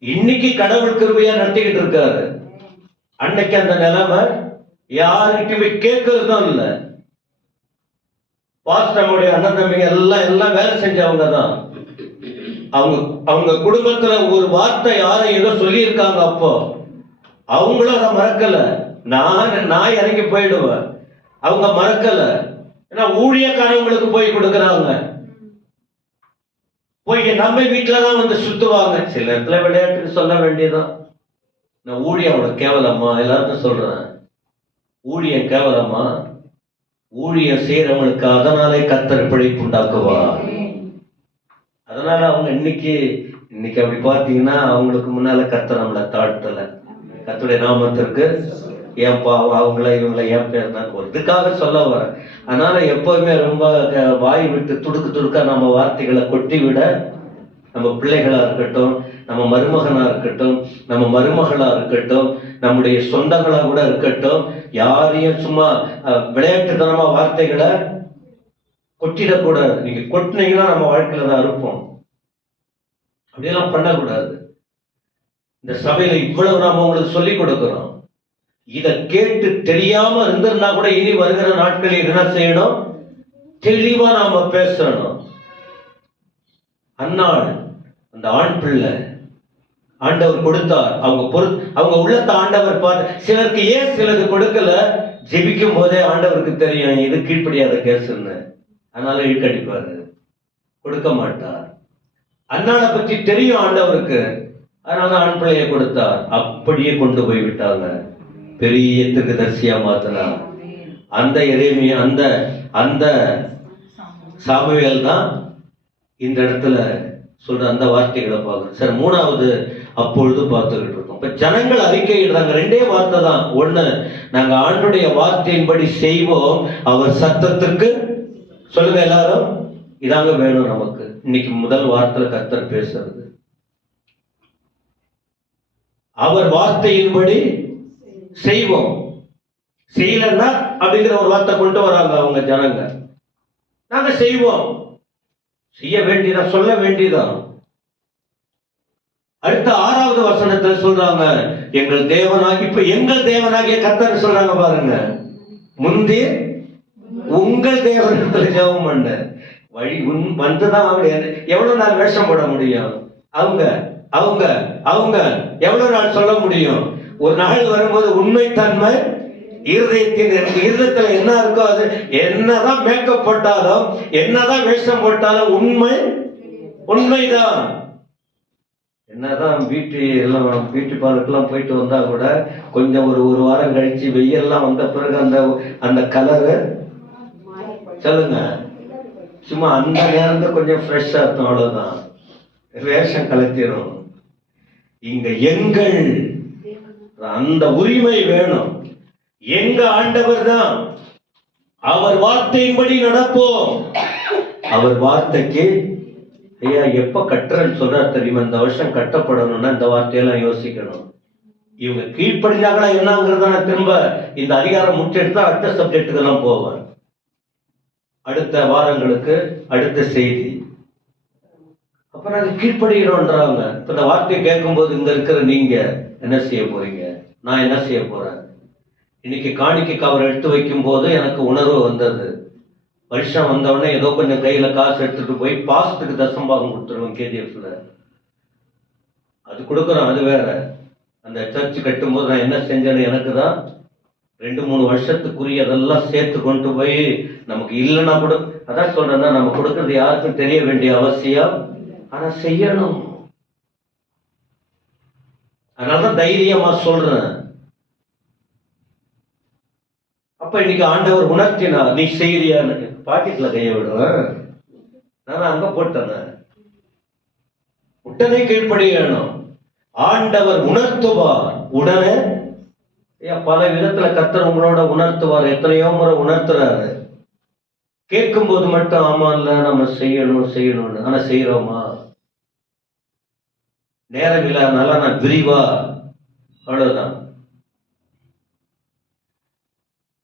இன்னைக்கு கடவுள் கிருபையா நடத்திக்கிட்டு இருக்காரு. அன்னைக்கு அந்த நிலைமை யாருக்கிட்டுமே கேட்கறதும் இல்லை. பாஸ்டருடைய அண்ணன் தம்பிங்க எல்லாம் வேலை செஞ்சவங்க தான். அவங்க குடும்பத்துல ஒரு வார்த்தை யாரும் ஏதோ சொல்லி இருக்காங்க, அப்போ அவங்களும் அதை மறக்கல. நான் இறங்கி போயிடுவேன், அவங்க மறக்கல. ஏன்னா ஊழியக்காரங்களுக்கு போய் கொடுக்கறாங்க, போய் நம்ம வீட்டுலதான் வந்து சுத்துவாங்க. சில இடத்துல விளையாட்டுக்கு சொல்ல வேண்டியதான், நான் ஊழியம் அவ்வளவு கேவலமா? எல்லாருக்கும் சொல்றேன், ஊழியம் கேவலமா? ஊழியம் செய்யறவங்களுக்கு அதனாலே கர்த்தர் பிழைப்பு உண்டாக்குவா. அதனால அவங்க இன்னைக்கு அப்படி பாத்தீங்கன்னா, அவங்களுக்கு முன்னால கர்த்தர் நம்மளை தாழ்த்தல. கர்த்தருடைய நாமத்திற்கு ஏன்பா இவங்களை ஏன் பேர் தான் ஒரு இதுக்காக சொல்ல வரேன். அதனால எப்பவுமே ரொம்ப வாய் விட்டு துடுக்கா நம்ம வார்த்தைகளை கொட்டி விட, நம்ம பிள்ளைகளா இருக்கட்டும், நம்ம மருமகனா இருக்கட்டும், நம்ம மருமகளா இருக்கட்டும், நம்முடைய சொந்தங்களா கூட இருக்கட்டும், யாரையும் சும்மா விளையாட்டுத்தனமா வார்த்தைகளை கொட்டிடக்கூடாது. நீங்க கொட்டினீங்கன்னா நம்ம வாழ்க்கையில தான் இருப்போம். அப்படியெல்லாம் பண்ணக்கூடாது. இந்த சபையில இவ்வளவு நாம உங்களுக்கு சொல்லிக் கொடுக்கிறோம். இதை கேட்டு தெரியாம இருந்திருந்தா கூட இனி வருகிற நாட்களில் என்ன செய்யணும்? தெளிவா நாம பேசணும். அன்னாள் அந்த ஆண் பிள்ளை ஆண்டவர் கொடுத்தார். அவங்க உள்ளத்தை ஆண்டவர் பார்த்து, சிலருக்கு ஏன் சிலருக்கு கொடுக்கல? ஜெபிக்கும் போதே ஆண்டவருக்கு தெரியும் இது கீழ்ப்படியாத கேசுன்னு, அதனால இழுக்கடிப்பாரு, கொடுக்க மாட்டார். அன்னாளை பற்றி தெரியும் ஆண்டவருக்கு, அதனால ஆண் பிள்ளையை கொடுத்தார். அப்படியே கொண்டு போய் விட்டாங்க, பெரிய தீர்க்கதரிசியா மாத்தினார். அந்த எரேமியா, அந்த சாமுவேல் தான் இந்த இடத்துல சொல்ற அந்த வார்த்தைகளை பார்க்கணும். சார், மூணாவது அப்பொழுது பார்த்துக்கிட்டு இருக்கோம். இப்ப ஜனங்கள் அறிக்கையிடுறாங்க, 2 வார்த்தை தான். ஒண்ணு, நாங்க ஆண்டுடைய வார்த்தையின்படி செய்வோம், அவர் சத்தத்துக்கு. சொல்லுங்க எல்லாரும், இதாங்க வேணும் நமக்கு. இன்னைக்கு முதல் வார்த்தை கர்த்தர் பேசுறது, அவர் வார்த்தையின்படி செய்வோம். செய்யலன்னா அப்படிங்கிற ஒரு வார்த்தை கொண்டு வராங்க அவங்க ஜனங்க. நாங்க செய்வோம், செய்ய வேண்டியதா, சொல்ல வேண்டியதா. அடுத்த 6வது வசனத்துல சொல்றாங்க, எங்கள் தேவனாகி, இப்ப எங்கள் தேவனாகிய கர்த்தர் சொல்றாங்க பாருங்க. முந்தி உங்கள் தேவனிடத்துல ஜெபம் பண்ண வழி வந்துதான். எவ்வளவு நாள் வேஷம் போட முடியும்? அவங்க எவ்வளவு நாள் சொல்ல முடியும்? ஒரு நாள் வரும்போது உண்மைத்தன்மை இருதயத்துல என்ன இருக்கோ, அது என்னதான் மேக்கப் போட்டாலும், என்னதான் வேஷம் போட்டாலும் உண்மைதான். என்னதான் பியூட்டி பார்லருக்குலாம் போயிட்டு வந்தா கூட கொஞ்சம் ஒரு வாரம் கழிச்சு வெயில்லாம் வந்த பிறகு அந்த கலரு, சொல்லுங்க, சும்மா அந்த நேரத்துல கொஞ்சம் ஃப்ரெஷ்ஷா இருக்கும், அவ்வளவுதான். வேஷம் கலத்திரும். இங்க எங்கள் அந்த உரிமை வேணும். எங்க ஆண்டவர் தான், அவர் வார்த்தையின்படி நடப்போம். அவர் வார்த்தைக்கு ஐயா எப்ப கட்டுறன்னு சொல்றாரு தெரியுமா? இந்த வருஷம் கட்டப்படணும்னா இந்த வார்த்தையெல்லாம் யோசிக்கணும். இவங்க கீழ்ப்படிஞ்சாங்களா என்னங்கிறத நான் திரும்ப இந்த அதிகாரம் முற்றெடுத்தா அடுத்த சப்ஜெக்டுக்கு எல்லாம் போவேன். அடுத்த வாரங்களுக்கு அடுத்த செய்தி. அப்ப நாங்க கீழ்ப்படுகிறோன்றாங்க. இப்ப இந்த வார்த்தையை கேட்கும் போது இங்க இருக்கிற நீங்க என்ன செய்ய போறீங்க? நான் என்ன செய்ய போறேன்? இன்னைக்கு காணிக்கை கவர் எடுத்து வைக்கும் போது எனக்கு உணர்வு வந்தது. வருஷம் வந்தவொடனே ஏதோ கொஞ்சம் கையில காசு எடுத்துட்டு போய் பாசத்துக்கு தசம்பாகம் கொடுத்துருவோம். KGF-ல அது கொடுக்குறோம், அது வேற. அந்த சர்ச் கட்டும் போது நான் என்ன செஞ்சேன்னு எனக்கு தான் 2-3 வருஷத்துக்குரியதெல்லாம் சேர்த்து கொண்டு போய் நமக்கு இல்லைன்னா கூட, அதான் சொல்றேன்னா, நம்ம கொடுக்கறது யாருக்கும் தெரிய வேண்டிய அவசியம், ஆனா செய்யணும். அதனாலதான் தைரியமா சொல்றேன். அப்ப இன்னைக்கு ஆண்டவர் உணர்த்தினா, நீ செய்யறியான்னு. பாக்கெட்ல கைய விடுறேன், நான் அங்க போட்டேன். உடனே கீழ்ப்படியணும். ஆண்டவர் உணர்த்துவார் உடனே. பல விதத்துல கர்த்தர் உங்களோட உணர்த்துவார், எத்தனையோ முறை உணர்த்துறாரு. கேட்கும் போது மட்டும் ஆமா இல்ல நம்ம செய்யணும்னு, ஆனா செய்யறோமா? நேரம் இல்லாதனால நான் விரிவா, அவ்வளவுதான்.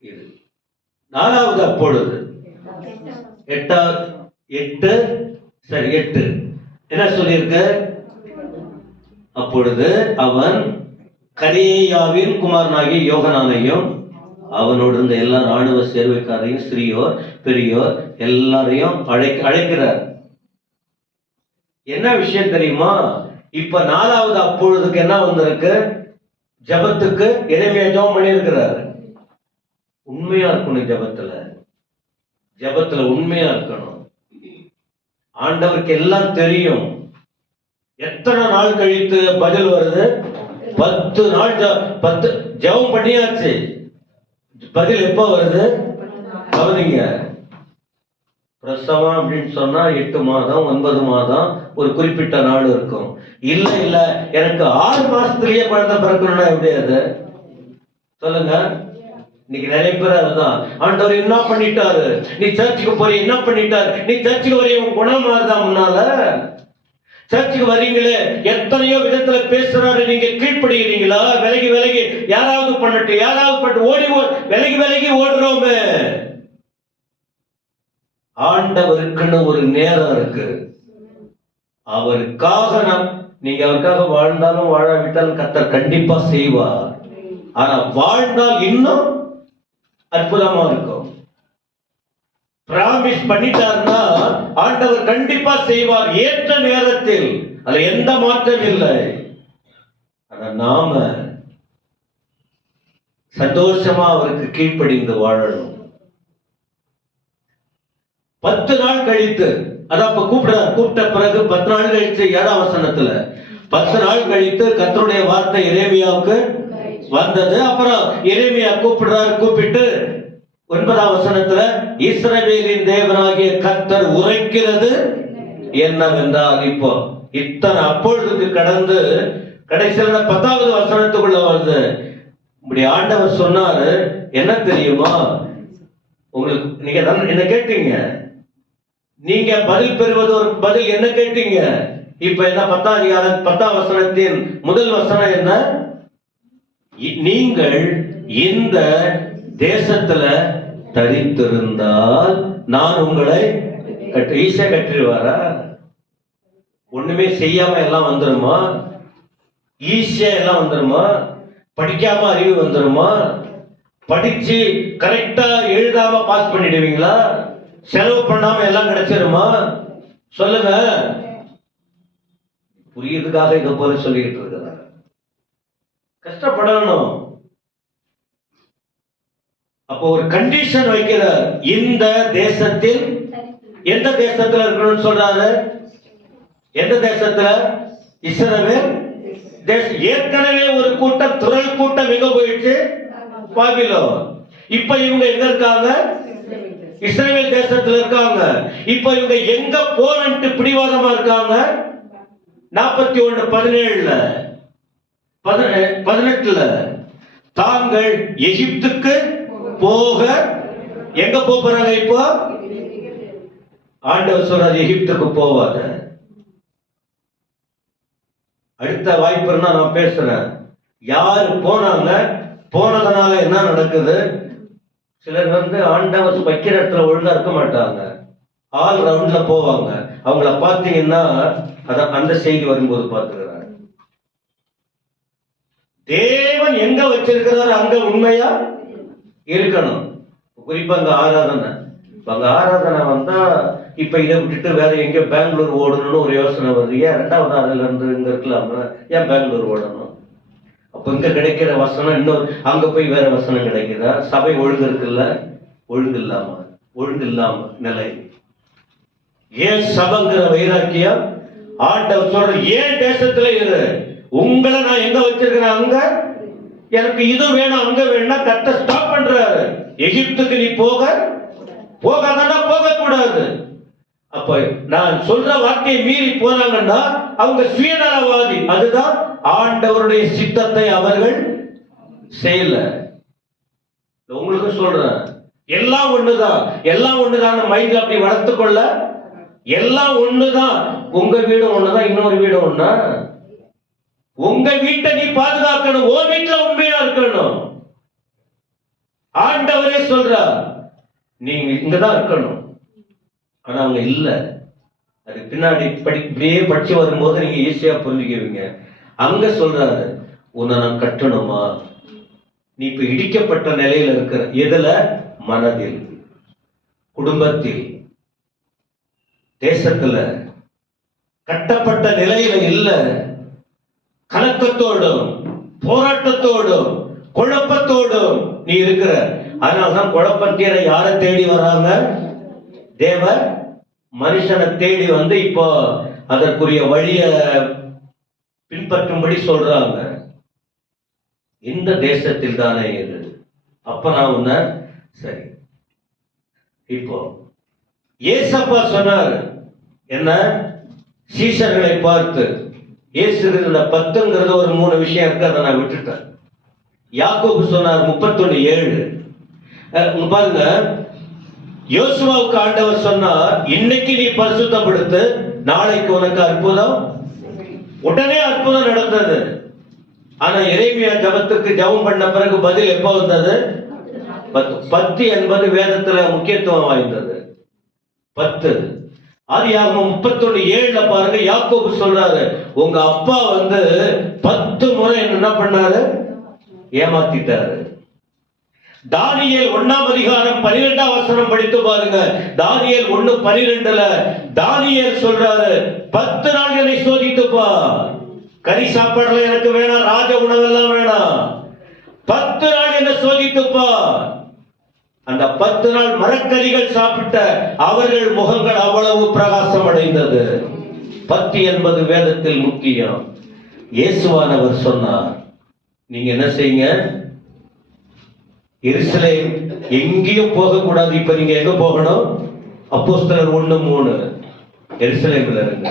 இது 4வது அப்பொழுது 8 என்ன சொல்லியிருக்கு? அப்பொழுது அவன் கரேயாவின் குமாரனாகிய யோகனானையும் அவனோடு இருந்த எல்லா ராணுவ சேர்வைக்காரையும், ஸ்திரீயோர் பெரியோர் எல்லாரையும் அழைக்கிறார். என்ன விஷயம் தெரியுமா? இப்ப 4வது அப்பொழுதுக்கு என்ன வந்திருக்கு? ஜபத்துக்கு எளிமையா ஜபம் பண்ணியிருக்கிறார். உண்மையா இருக்கணும் ஜபத்துல உண்மையா இருக்கணும். ஆண்டவருக்கு எல்லாம் தெரியும். எத்தனை நாள் கழித்து பதில் வருது? 10 நாள் 10 ஜெபம் பண்ணியாச்சு, பதில் எப்ப வருது? கவனிங்க. பிரசவம் அப்படின்னு சொன்னா 8 மாதம் 9 மாதம் ஒரு குறிப்பிட்ட நாள் இருக்கும். இல்ல எனக்கு 6 மாசத்திலேயே குழந்தை பிறக்கணும்னா எப்படி அது? சொல்லுங்க. இன்னைக்கு நிறைய பேர் அதுதான், ஆண்டவர் என்ன பண்ணிட்டாரு, நீ சர்ச்சுக்கு போறிய என்ன பண்ணிட்டாரு, நீ சர்ச்சுக்கு வரைய குணம் மாறுதா? முன்னால சர்ச்சுக்கு வரீங்களே, எத்தனையோ விதத்துல பேசுறாரு, நீங்க கீழ்ப்படுகிறீங்களா? விலகி யாராவது பண்ணட்டு விலகி ஓடுறோமே. ஆண்டவருக்குன்னு ஒரு நேரம் இருக்கு. அவருக்காக நீங்க அவருக்காக வாழ்ந்தாலும் வாழாவிட்டாலும் கர்த்தர் கண்டிப்பா செய்வார். ஆனா வாழ்ந்தால் இன்னும் அற்புதமா இருக்கும். பிராமிஸ் பண்ணிட்டாருன்னா ஆண்டவர் கண்டிப்பா செய்வார், ஏற்ற நேரத்தில். அதுல எந்த மாற்றம் இல்லை. ஆனா நாம சந்தோஷமா அவருக்கு கீழ்ப்படிந்து வாழணும். 10 நாள் கழித்து, அதான் கூப்பிட்ட பிறகு 10 நாள் கழித்து 7ஆம் வசனத்துல 10 நாள் கழித்து கர்த்தருடைய வார்த்தை எரேமியாவுக்கு வந்தது. அப்புறம் எரேமியா கூப்பிட்டு 9ஆம் வசனத்துல இஸ்ரவேலின் தேவனாகிய கர்த்தர் உரைக்கிறது என்னவென்றால், இப்போ இத்தனை அப்பொழுதுக்கு கடந்து கடைசியில 10வது வசனத்துக்குள்ள வருது. இப்படி ஆண்டவர் சொன்னாரு. என்ன தெரியுமா உங்களுக்கு? நீங்க என்ன கேட்டீங்க? நீங்க பதில் பெறுவது ஒரு பதில். என்ன கேட்டீங்க? இப்ப என்ன 10ஆம் அதிகாரம் 10ஆம் வசனத்தின் முதல் வசனம் என்ன? நீங்கள் இந்த தேசத்துல தரித்திருந்தால் நான் உங்களை ஈஸியா கட்டிடுவாரா? ஒண்ணுமே செய்யாம எல்லாம் வந்துருமா? ஈஸியா எல்லாம் வந்துருமா? படிக்காம அறிவு வந்துருமா? படிச்சு கரெக்டா எழுதாம பாஸ் பண்ணிடுவீங்களா? செலவு பண்ணாம எல்லாம் கிடைச்சிருமா? சொல்லுங்க. புரியுறதுக்காக இதை போல சொல்லிட்டு இருக்கிறார். கஷ்டப்படணும். அப்போ ஒரு கண்டிஷன் வைக்கிறார். இந்த தேசத்தில், எந்த தேசத்துல இருக்கணும்னு சொல்றாரு? எந்த தேசத்துல? இஸ்ரவேல் தேசம். ஏற்கனவே ஒரு கூட்டம், திரள் கூட்டம் எங்க போயிடுச்சு? பாபிலோன். இப்ப இவங்க எங்க இருக்காங்க? இஸ்ரவேல் தேசத்துல இருக்காங்க. இப்ப இவங்க எங்க போறன்ட்டு பிடிவாதமா இருக்காங்க? 41:17 18 தாங்கள் எகிப்துக்கு போக, எங்க போறாங்க? இப்போ ஆண்டவர் சொல்றாரு, எகிப்துக்கு போவாத. அடுத்த வாய்ப்பு இருந்தா நான் பேசுறேன். யாரு போனாங்க? போனதுனால என்ன நடக்குது? சிலர் ஆண்டவர் வைக்கிற இடத்துல ஒழுங்கா இருக்க மாட்டாங்க, ஆல் ரவுண்ட்ல போவாங்க. அவங்கள பாத்தீங்கன்னா அந்த செய்தி வரும்போது பாத்துக்கிறாங்க. தேவன் எங்க வச்சிருக்கிறாரு அங்க உண்மையா இருக்கணும். குறிப்பா அங்க ஆராதனை வந்தா இப்ப இதை விட்டுட்டு வேற எங்க பெங்களூர் ஓடணும்னு ஒரு யோசனை வருது. ஏன் 2வது அதுல இருந்து இங்க இருக்கலாம? ஏன் பெங்களூர் ஓடணும்? அப்ப அப்ப இங்க கிடைக்கிற வசனம் இன்னொரு அங்க போய் வேற வசனம் கிடைக்குதா? சபை ஒழுங்கு இருக்குல்ல, ஒழுங்கு இல்லாம நிலை. ஏன் சபைங்கிற வைராக்கியம்? ஆண்டவர் சொல்ற ஏன் தேசத்துல இரு, உங்களை நான் எங்க வச்சிருக்கிறேன், அங்க எனக்கு இது வேணும் அங்க வேணும்னா கர்த்தர் ஸ்டாப் பண்றாரு. எகிப்துக்கு நீ போகாதன்னா போக கூடாது. அப்ப நான் சொல்ற வார்த்தையை மீறி போனாங்கன்னா அவங்க சுயநலவாதி. அதுதான் ஆண்டவருடைய சித்தத்தை அவர்கள் செய்யல. உங்களுக்கு சொல்றேன், எல்லாம் ஒண்ணுதான் மைண்ட்ல அப்படி வளர்த்துக்கொள்ள. எல்லாம் ஒண்ணுதான். உங்க வீடு ஒண்ணுதான், இன்னொரு வீடு ஒண்ணா? உங்க வீட்டை நீ பாதுகாக்கணும், உன் வீட்டுல உண்மையா இருக்கணும். ஆண்டவரே சொல்றார் நீங்க இங்கதான் இருக்கணும். ஆனா அவங்க இல்ல. அது பின்னாடி இப்படியே படிச்சு வரும்போது நீங்க ஈஸியா புரிஞ்சுக்குவீங்க. அங்க சொல்றாரு, உன்னை நான் கட்டணுமா? நீ இப்ப இடிக்கப்பட்ட நிலையில இருக்கிற. எதுல? மனதில், குடும்பத்தில், தேசத்துல கட்டப்பட்ட நிலையில இல்ல. கலக்கத்தோடும் போராட்டத்தோடும் குழப்பத்தோடும் நீ இருக்கிற. அதனாலதான் குழப்பம் தீர யாரை தேடி வராங்க? தேவ மனுஷனை தேடி வந்து இப்போ அதற்குரிய வழிய பின்பற்றும்படி சொல்றாங்க. இந்த தேசத்தில் தானே இது. அப்ப நான் உன்ன சரி. இப்போ ஏசப்பா சொன்னார் என்ன? சீஷர்களை பார்த்து இயேசு 10ங்கிறது ஒரு 3 விஷயம் இருக்கு, அதை நான் விட்டுட்டேன். யாக்கோபு சொன்னார் 31:7. பாருங்க, யோசுவாவுக்கு ஆண்டவர் சொன்னார், இன்னைக்கு நீ பரிசுத்தப்படுத்து, நாளைக்கு உனக்கு அற்புதம். உடனே அற்புதம் நடந்தது. ஆனா எரேமியா ஜபத்துக்கு ஜபம் பண்ண பிறகு பதில் எப்ப வந்தது? 10 என்பது வேதத்துல முக்கியத்துவம் வாய்ந்தது. 10 ஆதியாகமம் 31:7 பாருங்க, யாக்கோபு சொல்றாரு, உங்க அப்பா 10 முறை என்ன பண்ணாரு? ஏமாத்திட்டாரு. தானியேல் 1ஆம் அதிகாரம் 12ஆம் வசனம் படித்து பாருங்க. தானியேல் 1:12 தானியேல் சொல்றாரு, 10 நாள் என்னை சோதித்துப்பா. கறி சாப்பாடுல எனக்கு வேணாம், ராஜ உணவெல்லாம் வேணாம். 10 நாள் என்ன சோதித்துப்பா. அந்த 10 நாள் மரக்கறிகள் சாப்பிட்ட அவர்கள் முகங்கள் அவ்வளவு பிரகாசம் அடைந்தது. 10 என்பது வேதத்தில் முக்கியம். இயேசுவானவர் சொன்னார், நீங்க என்ன செய்யுங்க? எருசலேம் எங்கேயும் போகக்கூடாது. இப்ப நீங்க எங்க போகணும்? அப்போஸ்தலர் 1:3 எருசலேம்ல இருங்க.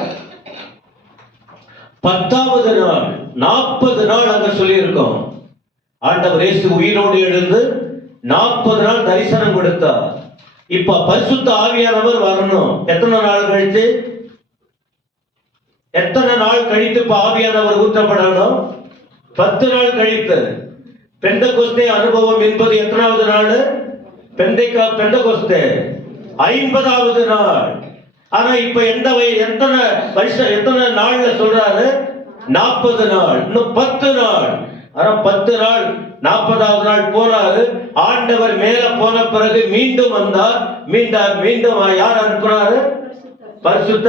10வது நாள் 40 நாள் அங்க சொல்லி இருக்கோம். ஆண்டவர் இயேசு உயிரோடு எழுந்து 40 நாள் தரிசனம் கொடுத்தார். இப்ப பரிசுத்த ஆவியானவர் வரணும். எத்தனை நாள் கழித்து? இப்ப ஆவியானவர் ஊற்றப்படணும்? 10 நாள் கழித்து. பெந்தகோஸ்தே அனுபவம் என்பது எத்தனாவது நாள்? பெந்தகோஸ்தே 50வது நாள். ஆனா இப்ப எத்தனை நாள்ல சொல்றாரு? 40 நாள். இன்னும் 10 நாள். ஆனா 10 நாள் 40வது நாள் போனாரு. ஆண்டவர் மேல போன பிறகு மீண்டும் வந்தார். மீண்டும் யார் அனுப்புறாரு? பரிசுத்த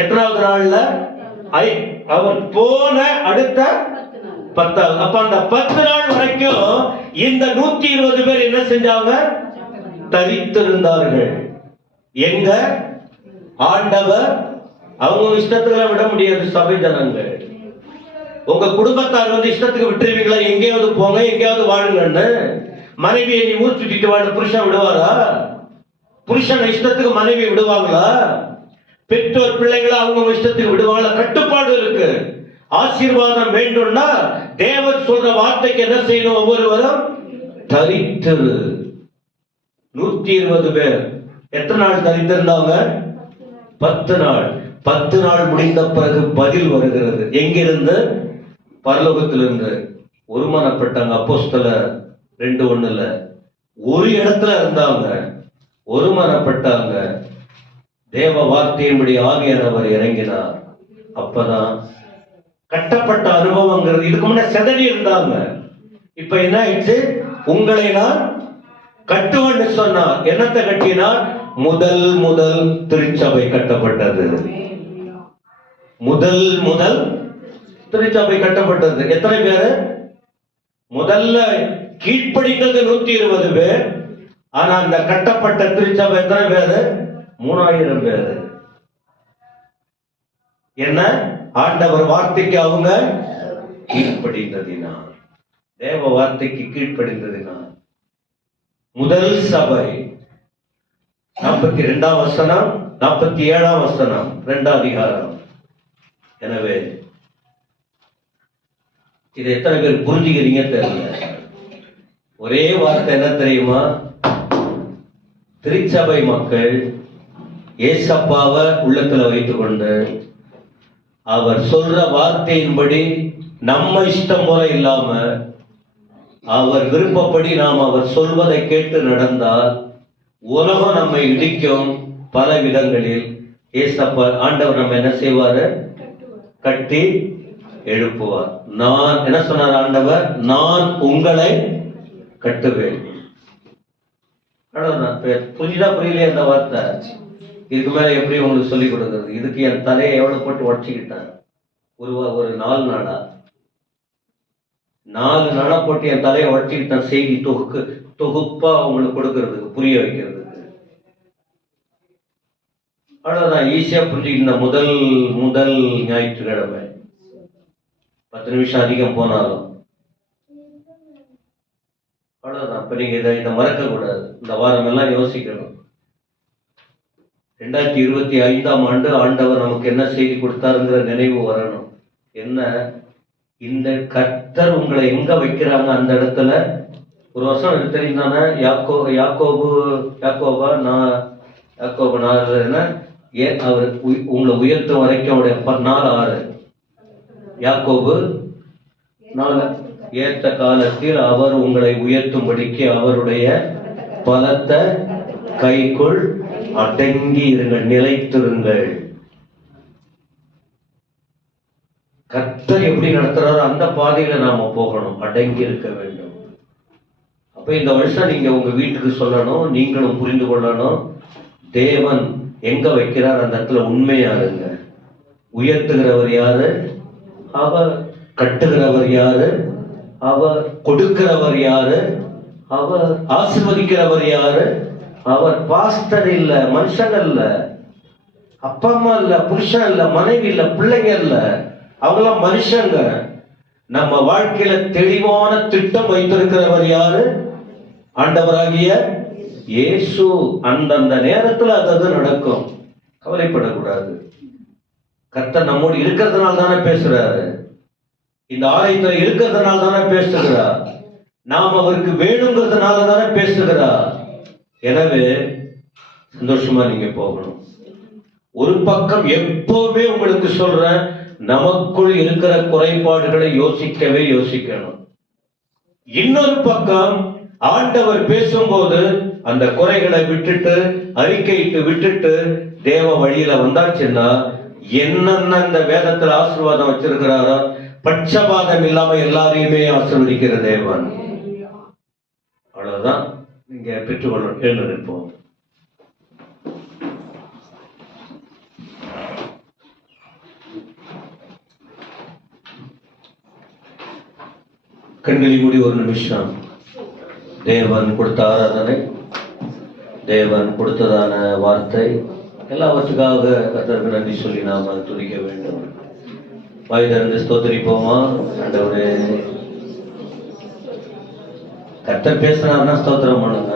எத்தனாவது நாள்ல? அவர் போன அடுத்த 10வது. அப்ப அந்த 10 நாள் வரைக்கும் இந்த 120 பேர் என்ன செஞ்சாங்க? தரித்திருந்தார்கள். எங்க? ஆண்டவர் அவங்க இஷ்டத்துக்கு விட முடியாது. சபை ஜனங்கள், உங்க குடும்பத்தார் இஷ்டத்துக்கு விட்டுருவீங்களா? எங்கேயாவது போங்க, எங்கேயாவது வாழுங்கன்னு. மனைவியை நீ ஊர் சுத்திட்டு வாழ புருஷன் விடுவாரா? புருஷன் இஷ்டத்துக்கு மனைவி விடுவாங்களா? பெற்றோர் பிள்ளைகளை அவங்க இஷ்டத்துக்கு விடுவாங்களா? கட்டுப்பாடு இருக்கு. ஆசீர்வாதம் வேண்டும்னா தேவன் சொல்ற வார்த்தைக்கு என்ன செய்யணும்? ஒவ்வொருவரும் தரித்திரு. 120 பேர் எத்தனை நாள் தரித்திருந்தாங்க? 10 நாள். 10 நாள் முடிந்த பிறகு பதில் வருகிறது. எங்கிருந்து? பரலோகத்திலிருந்து. ஒருமனப்பட்டாங்க. அப்போஸ்தலர் 2:1 ஒரு இடத்துல இருந்தாங்க, ஒருமனப்பட்டாங்க. தேவ வார்த்தையின்படி ஆவியானவர் இறங்கினார். அப்பதான் கட்டப்பட்ட அனுபவங்கிறது. இதுக்கு முன்ன செதறி இருந்தாங்க. இப்ப என்ன ஆயிடுச்சு? உங்களை நான் கட்டுவேன்னு சொன்னார். என்னத்தை கட்டினார்? முதல் திருச்சபை கட்டப்பட்டது. முதல் திருச்சபை கட்டப்பட்டது. எத்தனை பேரு? முதல்ல கீழ்ப்படிந்தது 120 பேர். ஆனா அந்த கட்டப்பட்ட திருச்சபை எத்தனை பேரு? 3000 பேரு. என்ன? ஆண்டவர் வார்த்தைக்கு அவங்க கீழ்ப்படிந்ததினால், தேவ வார்த்தைக்கு கீழ்ப்படிந்ததினால். முதல் சபை 42ஆம் வசனம், 47ஆம் வசனம், 2ஆம் அதிகாரம். எனவே இதை எத்தனை பேர் புரிஞ்சுக்கிறீங்க தெரியல. ஒரே வார்த்தை என்ன தெரியுமா? திருச்சபை மக்கள் ஏசப்பாவை உள்ளத்துல வைத்துக் கொண்டு அவர் சொல்ற வார்த்தையின்படி நம்ம இஷ்டம் போல இல்லாம அவர் விருப்பப்படி நாம் அவர் சொல்வதை கேட்டு நடந்தால் உலகம் நம்மை இடிக்கும். பல விதங்களில் ஏசப்பா ஆண்டவர் நம்ம என்ன செய்வாரு? கட்டி எழுப்புவார். நான் என்ன சொன்னார் ஆண்டவர்? நான் உங்களை கட்டுவேன். புரியுதா புரியலையே அந்த வார்த்தை? இதுக்கு மேல எப்படி உங்களுக்கு சொல்லிக் கொடுக்கிறது? இதுக்கு என் தலையை எவ்வளவு போட்டு உடச்சிக்கிட்டேன். ஒரு 4 நாளா போட்டு என் தலையை உடச்சிக்கிட்டேன். செய்தி தொகுப்பா உங்களுக்கு கொடுக்கறதுக்கு, புரிய வைக்கிறதுக்கு. அவ்வளவுதான், ஈஸியா புரிஞ்சுக்கிட்ட. முதல் ஞாயிற்றுக்கிழமை 10 நிமிஷம் அதிகம் போனாலும் அவ்வளவுதான். இப்ப நீங்க இதை மறக்க கூடாது. இந்த வாரம் எல்லாம் யோசிக்கணும். 2025ஆம் ஆண்டு ஆண்டவர் நமக்கு என்ன செய்தி கொடுத்தாருங்கிற நினைவு வரணும். என்ன? இந்த கர்த்தர் உங்களை எங்க வைக்கிறாங்க அந்த இடத்துல. ஒரு வருஷம் தெரியுதானே? யாக்கோபா என்ன அவர் உங்களை உயர்த்தும் வரைக்கும் அவருடைய 4:6 யாக்கோபு 4 ஏற்ற காலத்தில் அவர் உங்களை உயர்த்தும்படிக்கு அவருடைய பலத்த கைக்குள் அடங்கி இருங்கள், நிலைத்திருங்கள். கர்த்தர் எப்படி நடத்துறாரோ அந்த பாதையில நாம போகணும், அடங்கி இருக்க வேண்டும். அப்ப இந்த வருஷம் நீங்க உங்க வீட்டுக்கு சொல்லணும், நீங்களும் புரிந்து கொள்ளணும். தேவன் எங்க வைக்கிறார் அந்த இடத்துல உண்மையா இருங்க. உயர்த்துகிறவர் யாரு? அவர். கட்டுகிறவர் யாரு? அவர். கொடுக்கிறவர் யாரு? அவர். ஆசீர்வதிக்கிறவர் யாரு? அவர். பாஸ்டர் இல்ல, மனுஷன் இல்ல, அப்பா அம்மா இல்ல, புருஷன் இல்ல, மனைவி இல்ல, பிள்ளைங்க இல்ல, அவங்களாம் மனுஷங்க. நம்ம வாழ்க்கையில தெளிவான திட்டம் வைத்திருக்கிறவர் யாரு? ஆண்டவராகிய இயேசு. அந்தந்த நேரத்துல அது நடக்கும். கவலைப்படக்கூடாது. கர்த்தர் நம்மோடு இருக்கிறதுனால தானே பேசுறாரு. இந்த ஆலயத்தில் இருக்கிறதுனால தானே பேசுகிறார். நாம் அவருக்கு வேணுங்கிறதுனால தானே பேசுகிறார். எனவே சந்தோஷமா நீங்க போகணும். ஒரு பக்கம் எப்பவுமே உங்களுக்கு சொல்றேன், நமக்குள் இருக்கிற குறைபாடுகளை யோசிக்கணும். இன்னொரு பக்கம் ஆண்டவர் பேசும்போது அந்த குறைகளை விட்டுட்டு, அறிக்கையிட்டு விட்டுட்டு தேவ வழியில வந்தாச்சுன்னா என்னென்ன இந்த வேதத்துல ஆசீர்வாதம் வச்சிருக்கிறாரோ பட்சபாதம் இல்லாம எல்லாரையுமே ஆசீர்வதிக்கிற தேவன். அவ்வளவுதான் நீங்க பெற்றுக்கொள்ள. எழுந்து நிற்போம். கண்களை மூடி ஒரு நிமிஷம் தேவன் கொடுத்த ஆராதனை, தேவன் கொடுத்ததான வார்த்தை எல்லாவற்றுக்காக கர்த்தருக்கு நன்றி சொல்லி நாம துதிக்க வேண்டும். வாய் திறந்து ஸ்தோத்திரிப்போமா? ஆண்டவரே, கர்த்தர் பேசுறாருன்னா ஸ்தோத்திரம் பண்ணுங்க.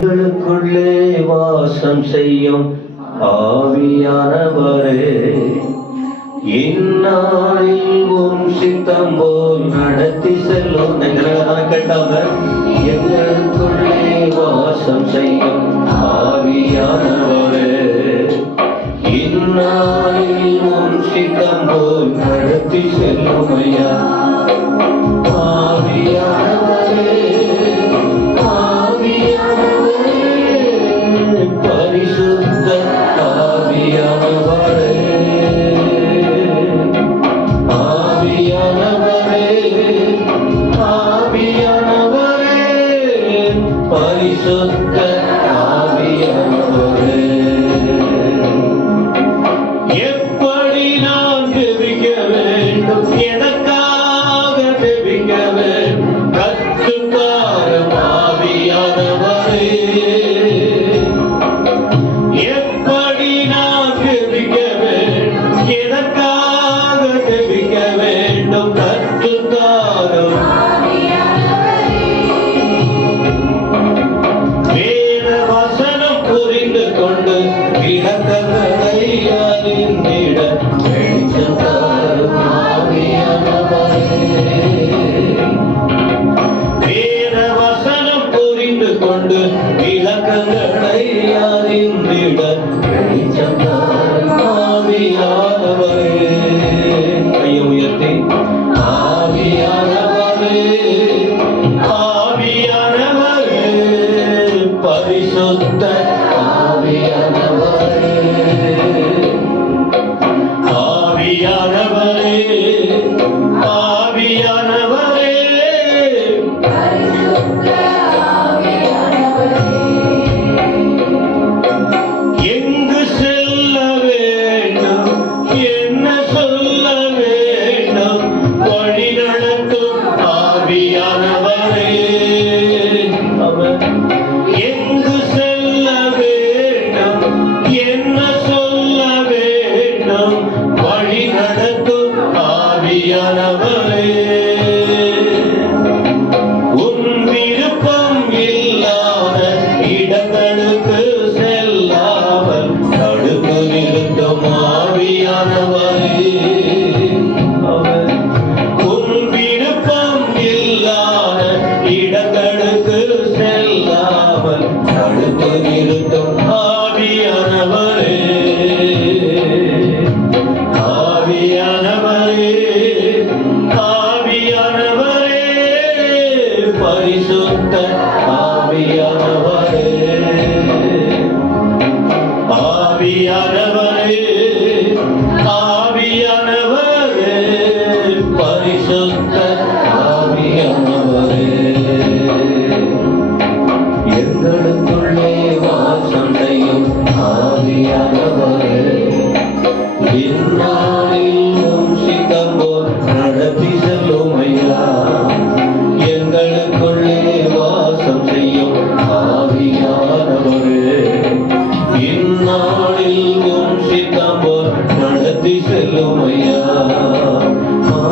கர்த்தருக்குள்ளே வாசம் செய்யும் ஆவியானவரே, இந்நாளில் உம் சித்தம் போல் நடத்தி செல்லும். கேட்டாங்க, எங்களுக்குள்ளே வாசம் செய்யும் ஆவியானவரே, இந்நாளில் உம் சித்தம் போல் நடத்தி செல்லும் ஐயா. ஆவியானவரே, ஆவியானவரே, பரிசுத்த ஆவியானவரே, ஆவியானவரே, ஆவியானவரே, பரிசுத்த ஆவியானவரே, எப்படி எனக்காக ஜெபிக்கவே கற்றுத்தாரும் ஆவியானவரே. எப்படி நான் ஜெபிக்க வேண்டும், எனக்காக ஜெபிக்க வேண்டும் கற்றுத்தாரும். வேத வசனம் புரிந்து கொண்டு விளக்கங்களை அறிந்திட வெளிச்சம் தாரும் ஆவியானவரே. வேத வசனம் புரிந்து கொண்டு விளக்கங்களை அறிந்திட வெளிச்சம் தாரும் ஆவியானவரே. கையை உயர்த்தி ஆவியானவரே, ஆவியானவரே, பரிசுத்த ஆவியானவரே, ஆவியானவரே, ஆவியானவரே, எங்கு செல்ல வேண்டும், என்ன சொல்ல வேண்டும், வழி நடத்தும் ஆவியானவரே. அவர் எங்கு செல்ல வேண்டும், என்ன சொல்ல வேண்டும், வழி நடத்தும் ஆவியானவரே. உன் விருப்பம் இல்லாத இடங்களுக்கு செல்லாமல் தடுத்து நிறுத்தும் ஆவியானவரே. அவர் உன் விருப்பம் இல்லாத இடங்களுக்கு செல்லாமல் தடுத்து நிறுத்தும் ஆவியானவரே. ஆவியானவரே, ஆவியானவரே, பரிசுத்த ஆவியானவரே, ஆவியானவரே, ஆவியானவரே, பரிசுத்த ஆவியானவரே. எங்களுக்குள்ளே வாசம் செய்யும் ஆவியானவரே, இந்நாளிலும் சித்தம்போல் நடத்தி செல்லும் ஐயா. எங்களுக்குள்ளே வாசம் செய்யும் ஆவியானவரே, இந்நாளிலும் சித்தம்போல் நடத்தி செல்லும் ஐயா.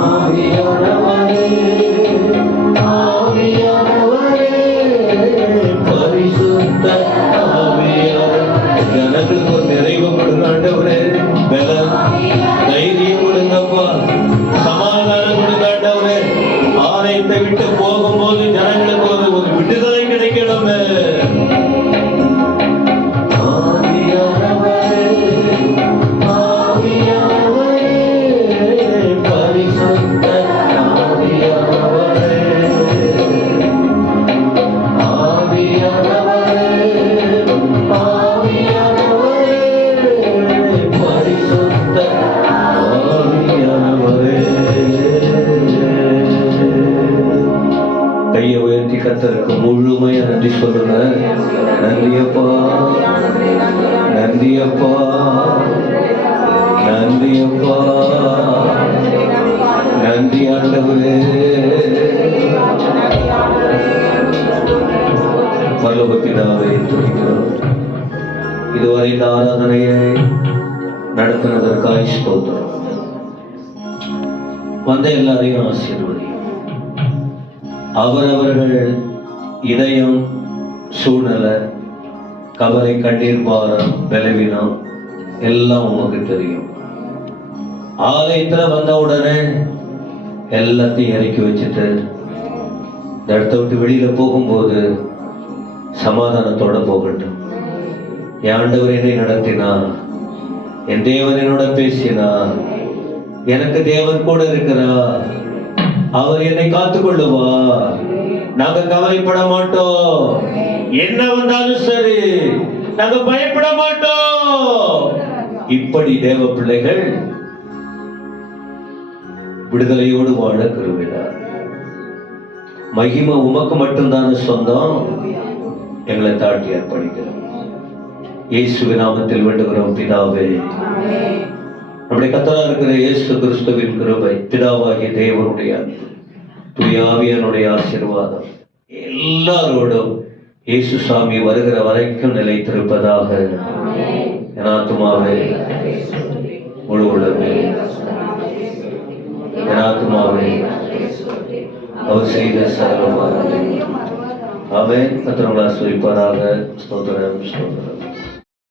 ஆவியானவரே, ஆவியானவரே, பரிசுத்த ஆவியானவரே. ஜனத்துக்கு ஒரு நிறைவு கொடுங்க ஆண்டவரே, பலம் தைரியம் கொடுங்கப்பா, சமாதானம் கொடுங்க ஆண்டவரே. ஆலயத்தை விட்டு போகும்போது ஜனங்களுக்கு ஒரு விடுதலை கிடைக்கணுமே. ஆவியானவரே, ஆவியானவரே, பரிசுத்த ஆவியானவரே, ஆவியானவரே, ஆவியானவரே, பரிசுத்த ஆவியானவரே. கையை உயர்த்தி கர்த்தருக்கு முழுமையா நன்றி சொல்லுங்க. நன்றியப்பா, நன்றியப்பா, நன்றியப்பா, நன்றி ஆண்டவரே. பரலோகத்தினாவே துதிக்கிறோம். இதுவரை இந்த ஆராதனையை நடத்தினதற்காக ஸ்தோத்திரம். வந்த எல்லாரையும் ஆசீர்வதி. அவரவர்கள் இதயம், சூழ்நிலை, கவலை, கண்ணீர், பாரம், பலவீனம் எல்லாம் உமக்கு தெரியும். ஆலயத்துல வந்த உடனே எல்லாத்தையும் இறக்கி வச்சுட்டு இந்த இடத்த விட்டு வெளியில போகும்போது சமாதானத்தோட போகட்டும். என் ஆண்டவர் என்னை நடத்தினார், என் தேவன் என்னோட பேசினார், எனக்கு தேவன் கூட இருக்கிறார், அவர் என்னை காத்துக்கொள்ளுவார், நாங்க கவலைப்பட மாட்டோம், என்ன வந்தாலும் சரி நாங்க பயப்பட மாட்டோம். இப்படி தேவ பிள்ளைகள் விடுதலையோடு வாழ கருவினார். மகிமை உமக்கு மட்டும்தான சொந்தம். எங்களை தாழ்த்தி அர்ப்பணிக்கிறோம். இயேசுவின் நாமத்தில் வேண்டுகிறோம் பிதாவே. நம்முடைய கர்த்தராக இருக்கிற இயேசு கிறிஸ்துவின் கிருபை, பிதாவாகிய தேவனுடைய தூயாவியனுடைய ஆசீர்வாதம் எல்லாரோடும் இயேசு சாமி வருகிற வரைக்கும் நிலைத்திருப்பதாக. என் ஆத்துமாவே முழு உள்ளமே, என் ஆத்துமாவே அவர் செய்த சகலமாக. ஆமென். கர்த்தர் உங்களை ஆசீர்வதிப்பாராக. ஸ்தோத்திரம், ஸ்தோத்திரம்.